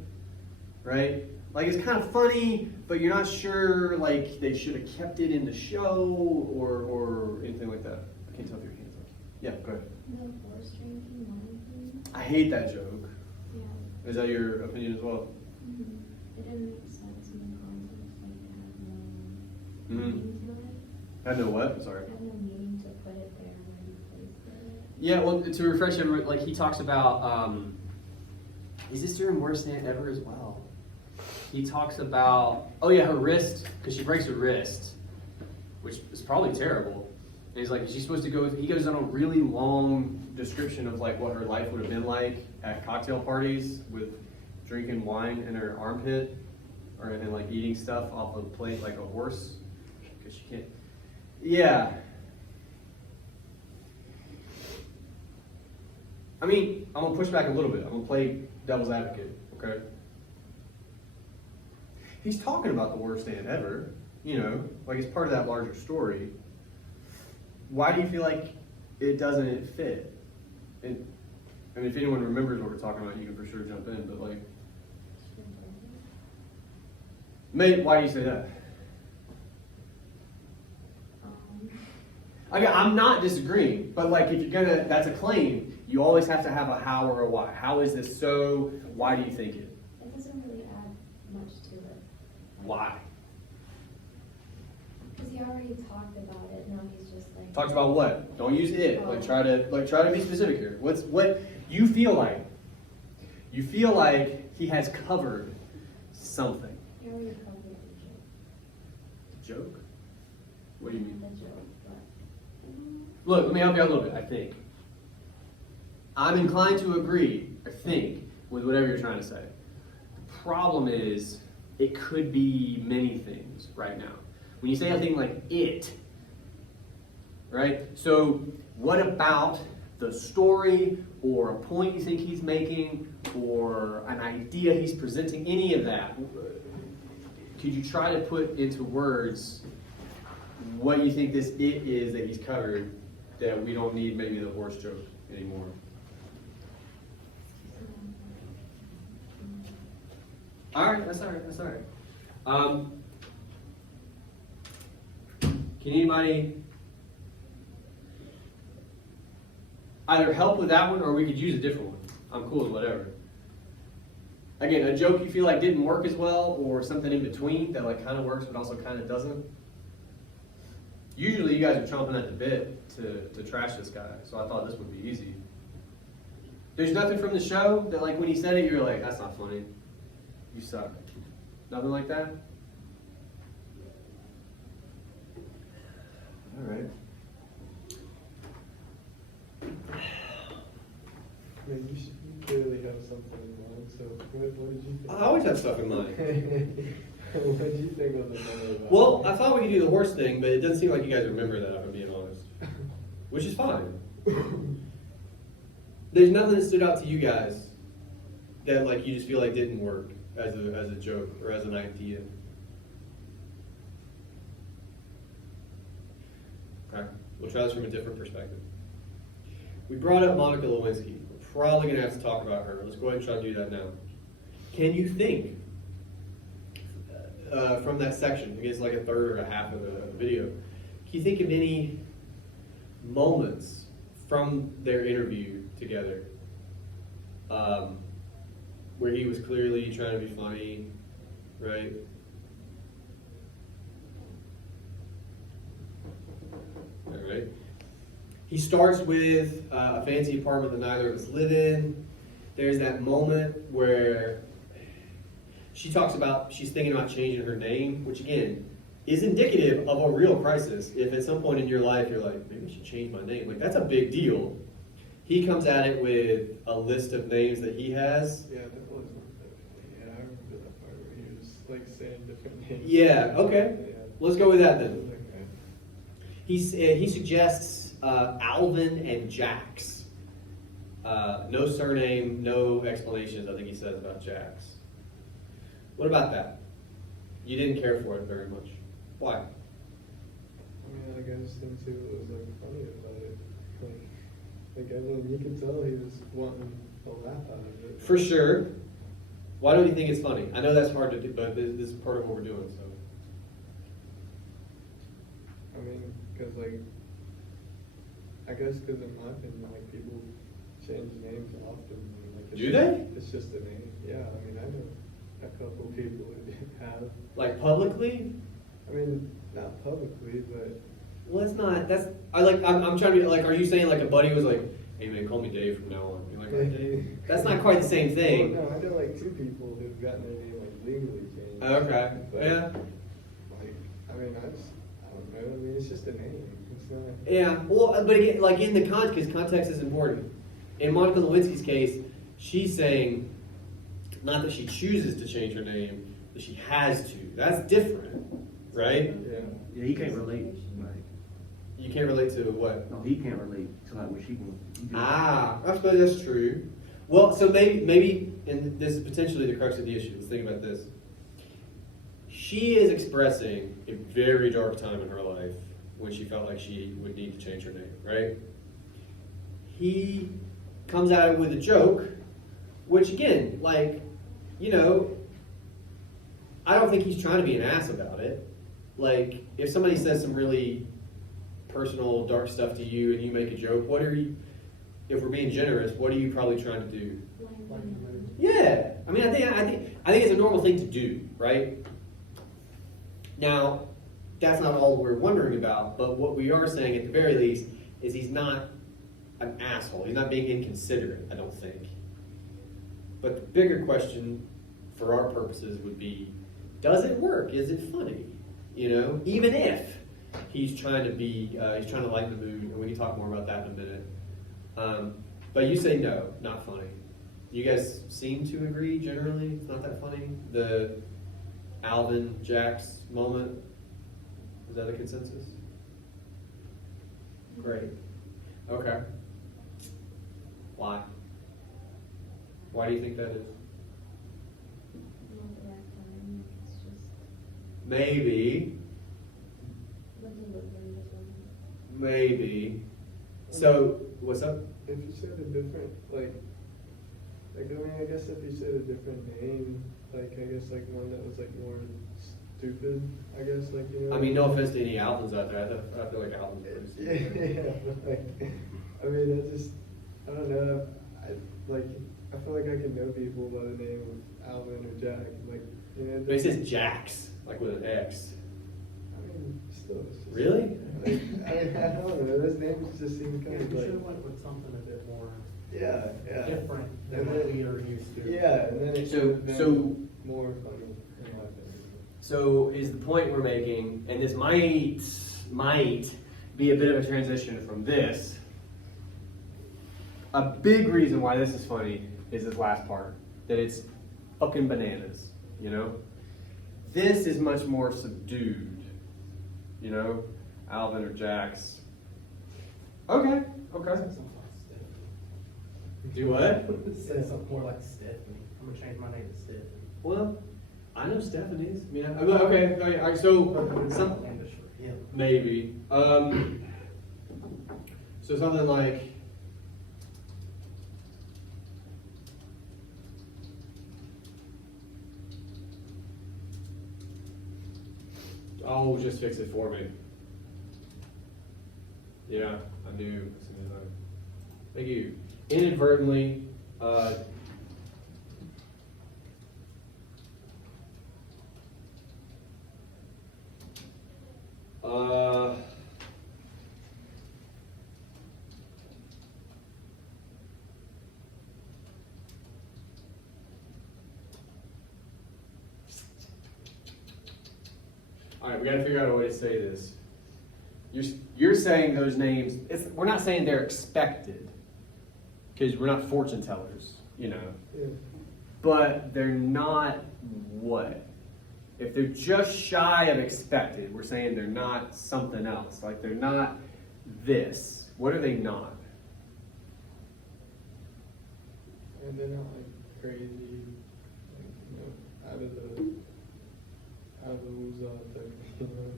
Right? Like it's kind of funny, but you're not sure like they should have kept it in the show or anything like that. I can't tell if your hands up. Yeah, go ahead. The horse drinking wine thing? I hate that joke. Yeah. Is that your opinion as well? Mm-hmm. It didn't make sense in the context, like it had no Mhm. meaning to it. I know what? Sorry. It had no meaning to put it there where you placed it. Yeah, well, to refresh everyone, like he talks about, is this during Worst Aunt Ever as well? He talks about, oh yeah, her wrist, because she breaks her wrist, which is probably terrible. And he's like, is she supposed to go, he goes on a really long description of like what her life would have been like at cocktail parties with drinking wine in her armpit, or and like eating stuff off of a plate like a horse, because she can't, yeah. I mean, I'm gonna push back a little bit. I'm gonna play devil's advocate, okay? He's talking about the worst aunt ever, you know, like it's part of that larger story. Why do you feel like it doesn't fit? And I mean, if anyone remembers what we're talking about, you can for sure jump in. But like, why do you say that? Okay, I'm not disagreeing, but like if you're gonna, that's a claim. You always have to have a how or a why. How is this so? Why do you think it? It doesn't really add much to it. Why? Because he already talked about it, now he's just like. Talks about what? Don't use it. Like try to be specific here. What you feel like? You feel like he has covered something. He already covered the joke. Joke? What do you mean? The joke, but. Look, let me help you out a little bit, I think. I'm inclined to agree, I think, with whatever you're trying to say. The problem is, it could be many things right now. When you say a thing like it, right? So, what about the story, or a point you think he's making, or an idea he's presenting, any of that? Could you try to put into words what you think this it is that he's covered, that we don't need maybe the horse joke anymore? All right, that's all right, that's all right. Can anybody either help with that one or we could use a different one. I'm cool with whatever. Again, a joke you feel like didn't work as well, or something in between that like kind of works but also kind of doesn't. Usually you guys are chomping at the bit to trash this guy, so I thought this would be easy. There's nothing from the show that like when he said it, you're like, that's not funny. You suck. Nothing like that? All right. I mean, you clearly have something in mind, so what did you think? I always have stuff in mind. What did you think of the memo about? Well, I thought we could do the horse thing, but it doesn't seem like you guys remember that, if I'm being honest. Which is fine. There's nothing that stood out to you guys that like you just feel like didn't work as a joke or as an idea. Okay, we'll try this from a different perspective. We brought up Monica Lewinsky. We're probably gonna have to talk about her. Let's go ahead and try to do that now. Can you think from that section, I guess like a third or a half of the video, can you think of any moments from their interview together where he was clearly trying to be funny, right? All right. He starts with a fancy apartment that neither of us live in. There's that moment where she talks about she's thinking about changing her name, which again is indicative of a real crisis. If at some point in your life you're like, maybe I should change my name, like that's a big deal. He comes at it with a list of names that he has. Yeah, that was yeah, I remember that part where he was like saying different names. Yeah, okay. Yeah. Let's go with that then. Okay. He suggests Alvin and Jax. No surname, no explanations, I think he says about Jax. What about that? You didn't care for it very much. Why? I mean, like I just think too, it was like funny about it. Like everyone, you could tell he was wanting a laugh out of it. For sure. Why don't you think it's funny? I know that's hard to do, but this is part of what we're doing. So. I mean, because like, I guess because in my opinion, like people change names often. Like, it's Do just- they? It's just a name. Yeah, I mean, I know a couple people that have. Like publicly? I mean, not publicly, but Well, that's not. That's I'm trying to be like. Are you saying like a buddy was like, "Hey man, call me Dave from now on"? You're like, "Hi, Dave." That's not quite the same thing. Well, no, I know like two people who've gotten their name like legally changed. Okay. But, Yeah. Like, I mean, I don't know. I mean, it's just a name. It's not. Yeah. Well, but again, like in the context is important. In Monica Lewinsky's case, she's saying not that she chooses to change her name, that she has to. That's different, right? Yeah. Yeah, he can't relate. Like, You can't relate to what? no, he can't relate to like what she can. I suppose that's true. Well, so maybe, and this is potentially the crux of the issue. Let's think about this. She is expressing a very dark time in her life when she felt like she would need to change her name, right? He comes at it with a joke, which again, like, you know, I don't think he's trying to be an ass about it. Like, if somebody says some really personal, dark stuff to you and you make a joke, what are you, if we're being generous, what are you probably trying to do? Yeah, I mean, I think it's a normal thing to do, right? Now, that's not all we're wondering about, but what we are saying at the very least is he's not an asshole. He's not being inconsiderate, I don't think. But the bigger question for our purposes would be, does it work? Is it funny? You know, even if he's trying to he's trying to lighten the mood, and we can talk more about that in a minute. But you say no, not funny. You guys seem to agree generally, it's not that funny? The Alvin Jax moment, is that a consensus? Great. Okay. Why? Why do you think that is? Not the right time, it's just Maybe. the delivery was wrong. Maybe. So, what's up? If you said a different, like, I mean, I guess if you said a different name, like, I guess, like, one that was, like, more stupid, I guess, like, you know. I mean, no offense to any Alvins out there. I feel like Alvin's pretty Yeah, stupid. yeah, but, like, I mean, I just, I don't know. I feel like I can know people by the name of Alvin or Jack. Like, you know. But it says Jax, like with an X. I mean, still. It's just, Really? Like, I don't know. Those names just seem Yeah, kind of we should like. have went with something a bit more Yeah, yeah. different than And what then- we are used to. Yeah, and then it So- should have been so- more funny, in my opinion. So is the point we're making, and this might be a bit of a transition from this. A big reason why this is funny is this last part, that it's fucking bananas, you know? This is much more subdued, you know? Alvin or Jax. Okay, Say okay. something like Stephanie. Do what? Say something more like Stephanie. I'm gonna change my name to Stephanie. Well, I know Stephanie's. I mean, okay, so some, And just for him. maybe. So something like, oh, just fix it for me. Yeah, I knew. Thank you. Inadvertently, all right, we gotta figure out a way to say this. You're saying those names, we're not saying they're expected, because we're not fortune tellers, you know. Yeah. But they're not what? If they're just shy of expected, we're saying they're not something else. Like they're not this. What are they not? And they're not like crazy, like, you know, out of the woozah type, you know.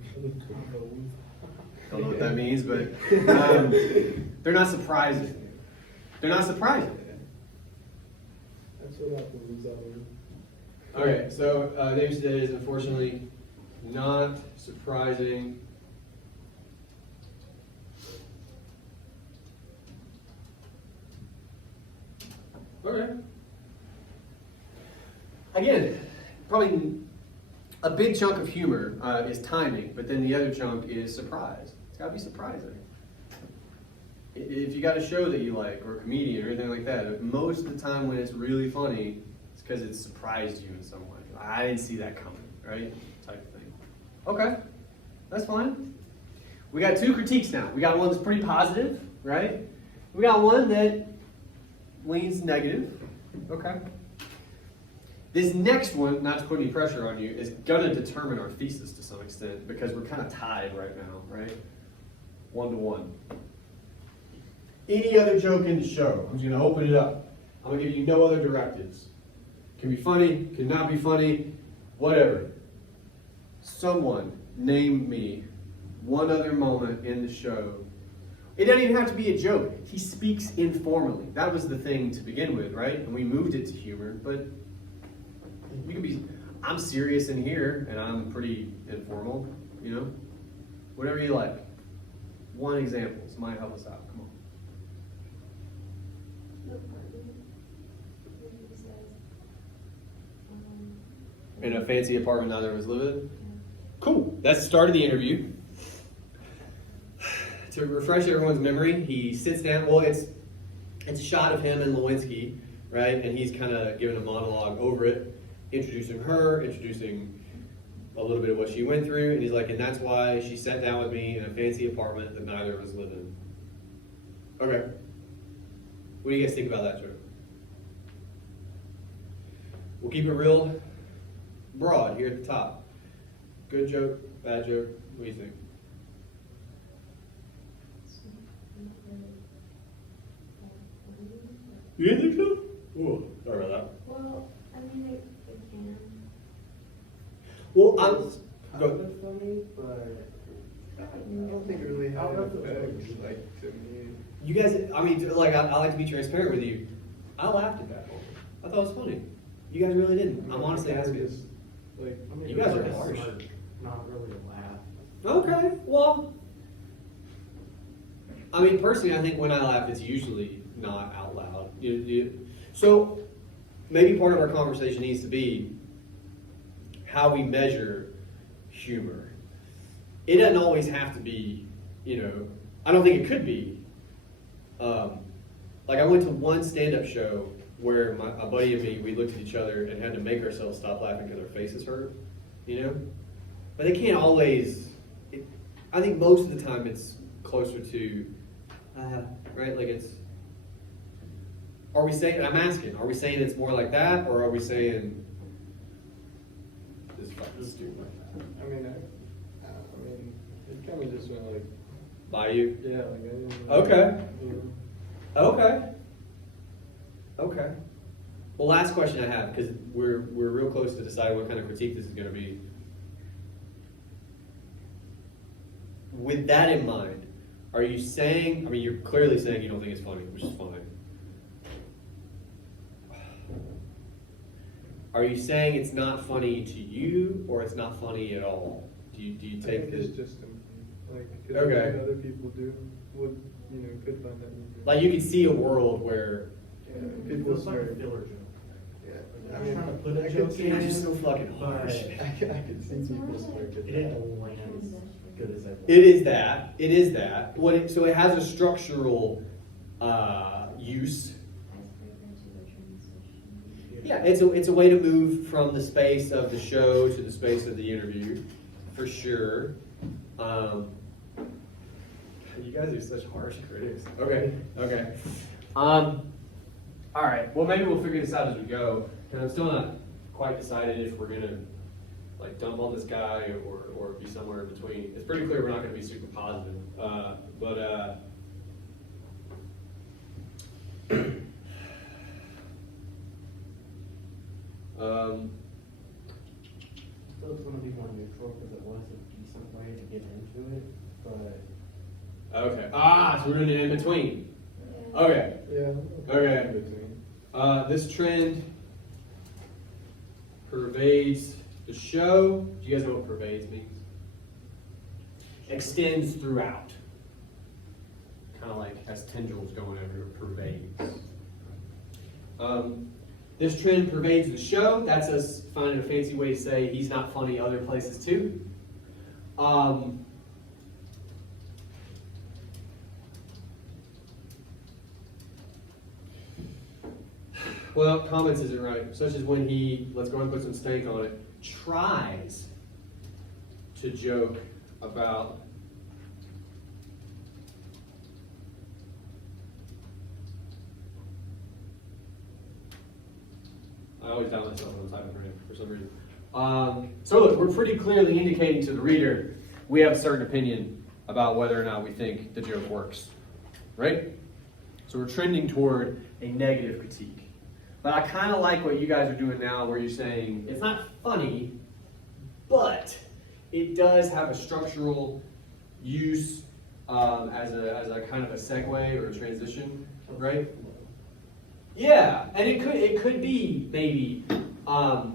Don't know what that means, but they're not surprising. They're not surprising. That's what the woozah means. Okay, so name today is unfortunately not surprising. Okay. Again, probably a big chunk of humor is timing, but then the other chunk is surprise. It's got to be surprising. If you got a show that you like, or a comedian, or anything like that, most of the time when it's really funny, it's because it surprised you in some way. I didn't see that coming, right? Type of thing. Okay, that's fine. We got two critiques now. We got one that's pretty positive, right? We got one that leans negative. Okay. This next one, not to put any pressure on you, is gonna determine our thesis to some extent because we're kind of tied right now, right? 1-1. Any other joke in the show, I'm just gonna open it up. I'm gonna give you no other directives. Can be funny, can not be funny, whatever. Someone name me one other moment in the show. It doesn't even have to be a joke. He speaks informally. That was the thing to begin with, right? And we moved it to humor, but you can be, I'm serious in here and I'm pretty informal, you know? Whatever you like. One example, this might help us out. Come on. The party, where he says, In a fancy apartment neither of us live in? Cool. That's the start of the interview. To refresh everyone's memory, he sits down. Well, it's a shot of him and Lewinsky, right? And he's kind of giving a monologue over it, introducing her, introducing a little bit of what she went through. And he's like, and that's why she sat down with me in a fancy apartment that neither of us live in. Okay. What do you guys think about that joke? We'll keep it real broad here at the top. Good joke, bad joke, what do you think? You didn't think so? Ooh, sorry about that. well, I mean, it can. Well, Kind go. of funny, but I don't think it really had I an don't know if it was effect, like, to me. You guys, I mean, like, I like to be transparent with you. I laughed at that moment. I thought it was funny. You guys really didn't. I'm honestly asking. Just, like, I mean, You guys are it was harsh. smart, not really a laugh. Okay, well. I mean, personally, I think when I laugh, it's usually not out loud. So maybe part of our conversation needs to be how we measure humor. It doesn't always have to be, I don't think it could be. Like I went to one stand-up show where a buddy and me, we looked at each other and had to make ourselves stop laughing because our faces hurt, But they can't always, I think most of the time it's closer to, right? Like are we saying, I'm asking, are we saying it's more like that, or are we saying this fucking stupid? I mean, it kind of just went like, By you? yeah, like I didn't. Okay. You Okay. Well, last question I have, because we're real close to deciding what kind of critique this is going to be. With that in mind, are you saying, you're clearly saying you don't think it's funny, which is fine. Are you saying it's not funny to you, or it's not funny at all? Do you I take think this? it's just like, 'cause Okay. I think other people could find that amusing. Like you could see a world where Yeah, It people feels like a start. filler joke. Yeah, I was trying to put a I could joke see in. it's just so fucking harsh. But I could see It's people more start like- to. it didn't land as good as I thought. It is that. It is that. So it has a structural use. Icebreaker to the transition. Yeah, it's a way to move from the space of the show to the space of the interview, for sure. You guys are such harsh critics. Okay. All right. Well, maybe we'll figure this out as we go. And I'm still not quite decided if we're gonna dump on this guy or be somewhere in between. It's pretty clear we're not gonna be super positive. Still, it's gonna be more neutral because it was a decent way to get into it, but Okay. So we're doing it in between. Yeah. Okay. Yeah. Okay. In between. This trend pervades the show. Do you guys know what pervades means? Extends throughout. Kind of like has tendrils going everywhere. Pervades. This trend pervades the show. That's us finding a fancy way to say he's not funny other places too. Well, comments isn't right. Such as when he, let's go and put some stank on it, tries to joke about I always doubt myself when I'm typing for some reason. So look, we're pretty clearly indicating to the reader we have a certain opinion about whether or not we think the joke works, right? So we're trending toward a negative critique. But I kind of like what you guys are doing now, where you're saying it's not funny, but it does have a structural use as a kind of a segue or a transition, right? Yeah, and it could be maybe a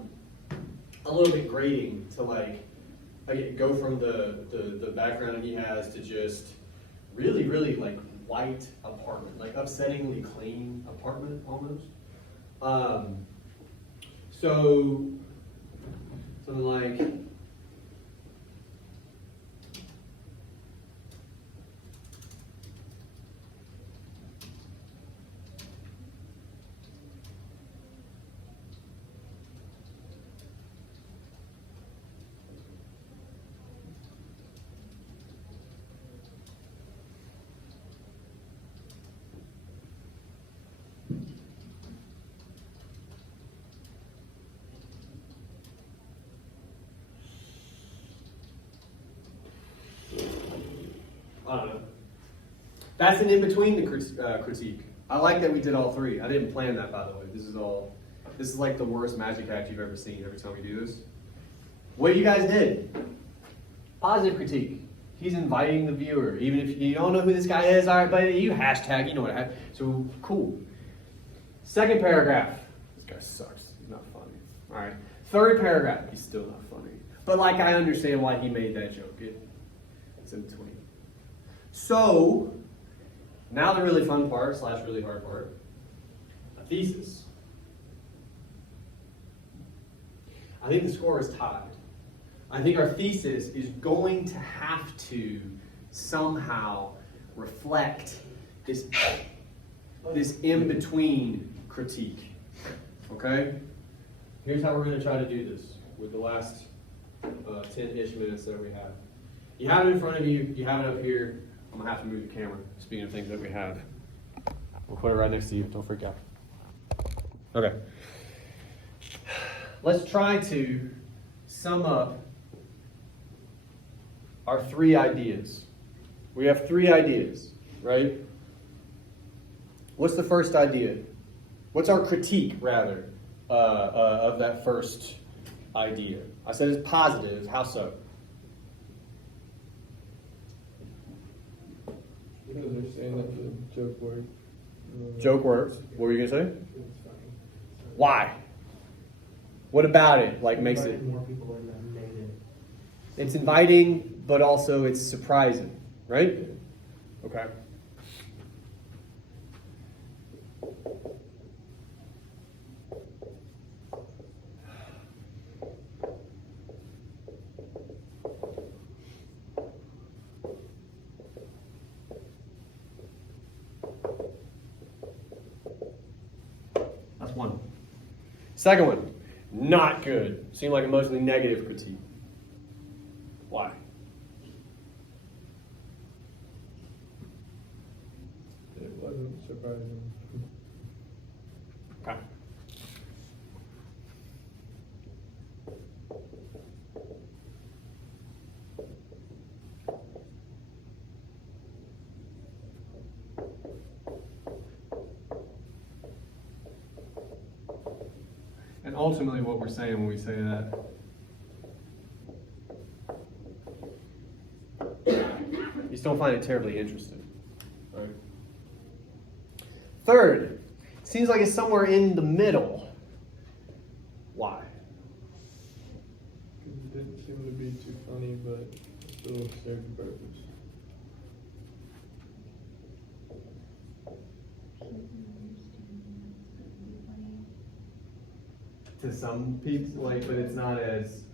little bit grating to go from the background he has to just really like white apartment, like upsettingly clean apartment almost. So something like I don't know. That's an in-between the critique. I like that we did all three. I didn't plan that, by the way. This is like the worst magic act you've ever seen every time we do this. What you guys did, positive critique. He's inviting the viewer. Even if you don't know who this guy is, all right, buddy, you hashtag, you know what I have. So, cool. Second paragraph. This guy sucks. He's not funny. All right. Third paragraph. He's still not funny. But I understand why he made that joke. It's in between. So, Now the really fun part / really hard part, a thesis. I think the score is tied. I think our thesis is going to have to somehow reflect this in-between critique. Okay? Here's how we're going to try to do this with the last 10-ish minutes that we have. You have it in front of you. You have it up here. I'm going to have to move the camera, speaking of things that we have. We'll put it right next to you. Don't freak out. Okay. Let's try to sum up our 3 ideas. We have 3 ideas, right? What's the first idea? What's our critique, rather, of that first idea? I said it's positive. How so? Because they're saying that the joke worked. Joke works. What were you gonna say? It's funny. Why? What about it makes it? Invited more people in than made it. It's inviting, but also it's surprising, right? Okay. That's one. Second one, not good. Seemed like a mostly negative critique. Why? It wasn't surprising. Okay. And ultimately what we're saying when we say that, you just don't find it terribly interesting, right? Third, seems like it's somewhere in the middle. Why? It didn't seem to be too funny, but still served a purpose. To some people, but it's not as. It's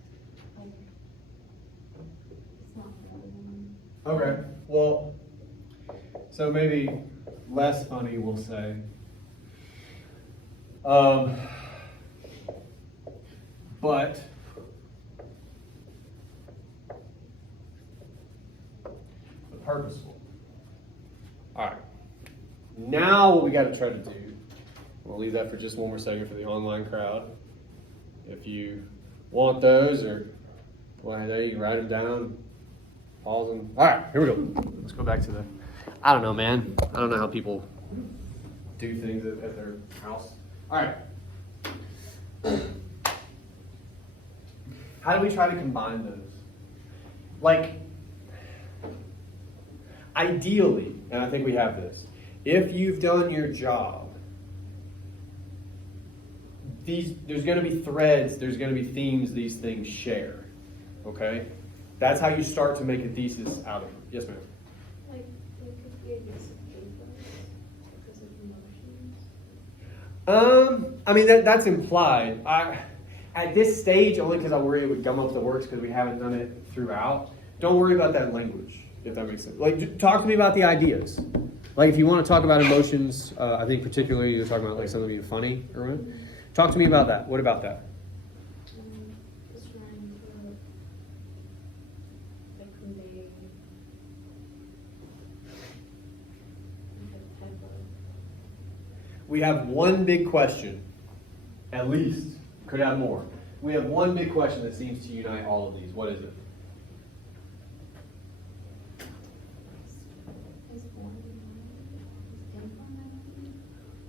not for everyone. Okay, well, so maybe less funny, we'll say. But purposeful. All right. Now what we got to try to do, we'll leave that for just one more second for the online crowd. If you want those, or well, you can write them down, pause them. All right, here we go. Let's go back to the. I don't know, man. I don't know how people do things at their house. All right. How do we try to combine those? Like, ideally, and I think we have this, if you've done your job, there's going to be threads, there's going to be themes these things share. Okay? That's how you start to make a thesis out of it. Yes, ma'am? Like, it could be a use of pathos because of emotions. I mean, that's implied. At this stage, only because I worry it would gum up the works because we haven't done it throughout. Don't worry about that language, if that makes sense. Like, talk to me about the ideas. Like, if you want to talk about emotions, I think particularly you're talking about like something being funny or what. Talk to me about that. What about that? Just trying to like convey like a type of We have one big question, at least. Could have more. We have one big question that seems to unite all of these. What is it? his form, his temperament,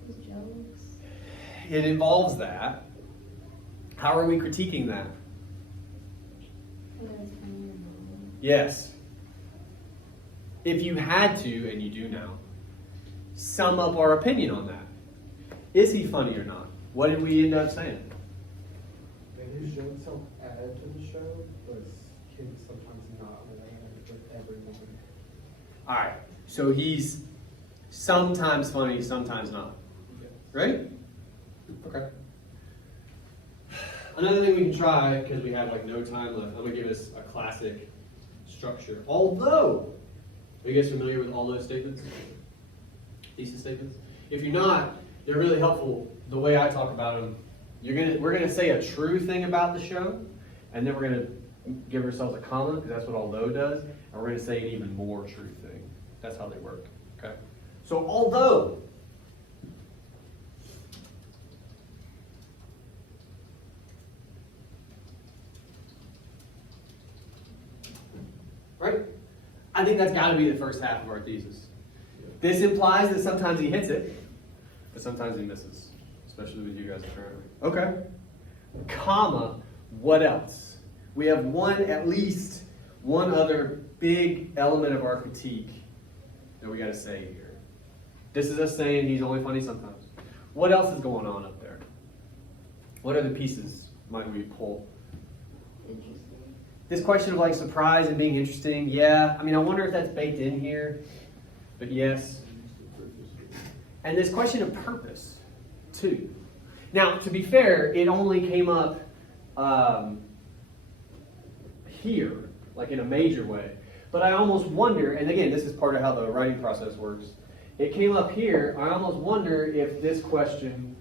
his jokes. It involves that. How are we critiquing that? Whether it's funny or not. Yes. If you had to, and you do now, sum up our opinion on that. Is he funny or not? What did we end up saying? And his jokes help add to the show, but can sometimes not land with everyone. All right. So he's Sometimes funny, sometimes not. Right? Okay. Another thing we can try, because we have like no time left, I'm gonna give us a classic structure. Although, are you guys familiar with all those statements? Thesis statements? If you're not, they're really helpful. The way I talk about them, we're gonna say a true thing about the show, and then we're gonna give ourselves a comma, because that's what although does, and we're gonna say an even more true thing. That's how they work. Okay? So although, right? I think that's got to be the first half of our thesis. This implies that sometimes he hits it, but sometimes he misses, especially with you guys apparently. Okay. Comma, what else? We have at least one other big element of our critique that we got to say here. This is us saying he's only funny sometimes. What else is going on up there? What other pieces might we pull? Interesting. This question of like surprise and being interesting, yeah. I mean, I wonder if that's baked in here, but yes. And this question of purpose, too. Now, to be fair, it only came up here, like in a major way. But I almost wonder, and again, this is part of how the writing process works. It came up here. I almost wonder if this question,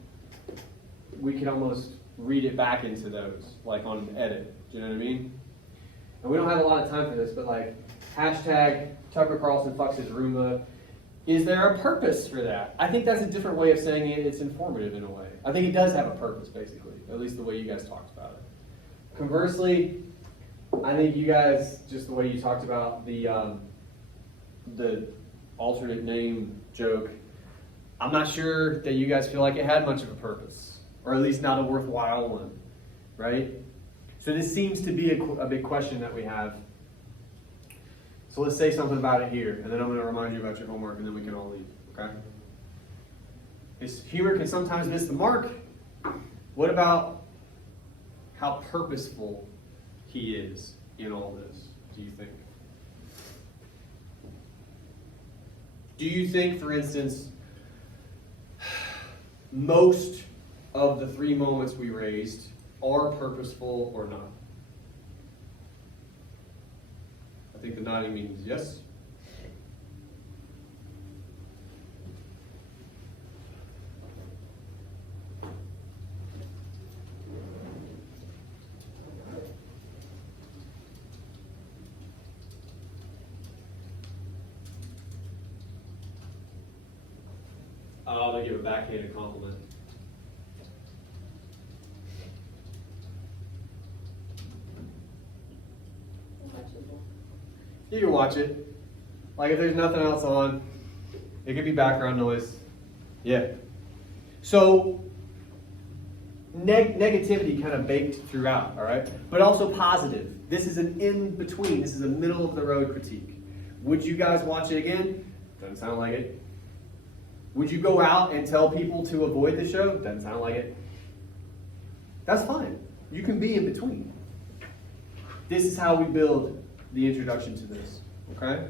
we could almost read it back into those, like on edit. Do you know what I mean? And we don't have a lot of time for this, but like hashtag Tucker Carlson fucks his Roomba. Is there a purpose for that? I think that's a different way of saying it. It's informative in a way. I think it does have a purpose, basically, at least the way you guys talked about it. Conversely, I think you guys, just the way you talked about the alternate name joke, I'm not sure that you guys feel like it had much of a purpose, or at least not a worthwhile one, right? So this seems to be a big question that we have. So let's say something about it here, and then I'm going to remind you about your homework, and then we can all leave, okay? His humor can sometimes miss the mark. What about how purposeful he is in all this, do you think? Do you think, for instance, most of the 3 moments we raised are purposeful or not? I think the nodding means yes. Oh, they give a backhanded compliment. You can watch it. Like if there's nothing else on, it could be background noise. Yeah. So negativity kind of baked throughout, all right? But also positive. This is an in-between. This is a middle-of-the-road critique. Would you guys watch it again? Doesn't sound like it. Would you go out and tell people to avoid the show? Doesn't sound like it. That's fine. You can be in between. This is how we build the introduction to this, okay?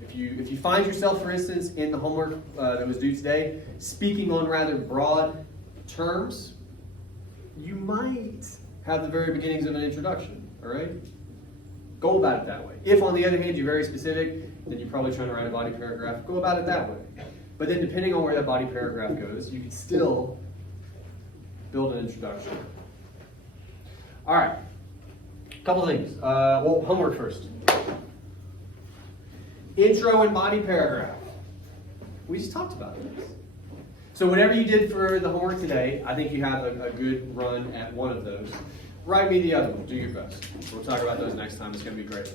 If you find yourself, for instance, in the homework that was due today, speaking on rather broad terms, you might have the very beginnings of an introduction, all right? Go about it that way. If, on the other hand, you're very specific, then you're probably trying to write a body paragraph. Go about it that way. But then depending on where that body paragraph goes, you can still build an introduction. All right. Couple things. Well, homework first. Intro and body paragraph. We just talked about this. So whatever you did for the homework today, I think you have a good run at one of those. Write me the other one. Do your best. We'll talk about those next time. It's going to be great.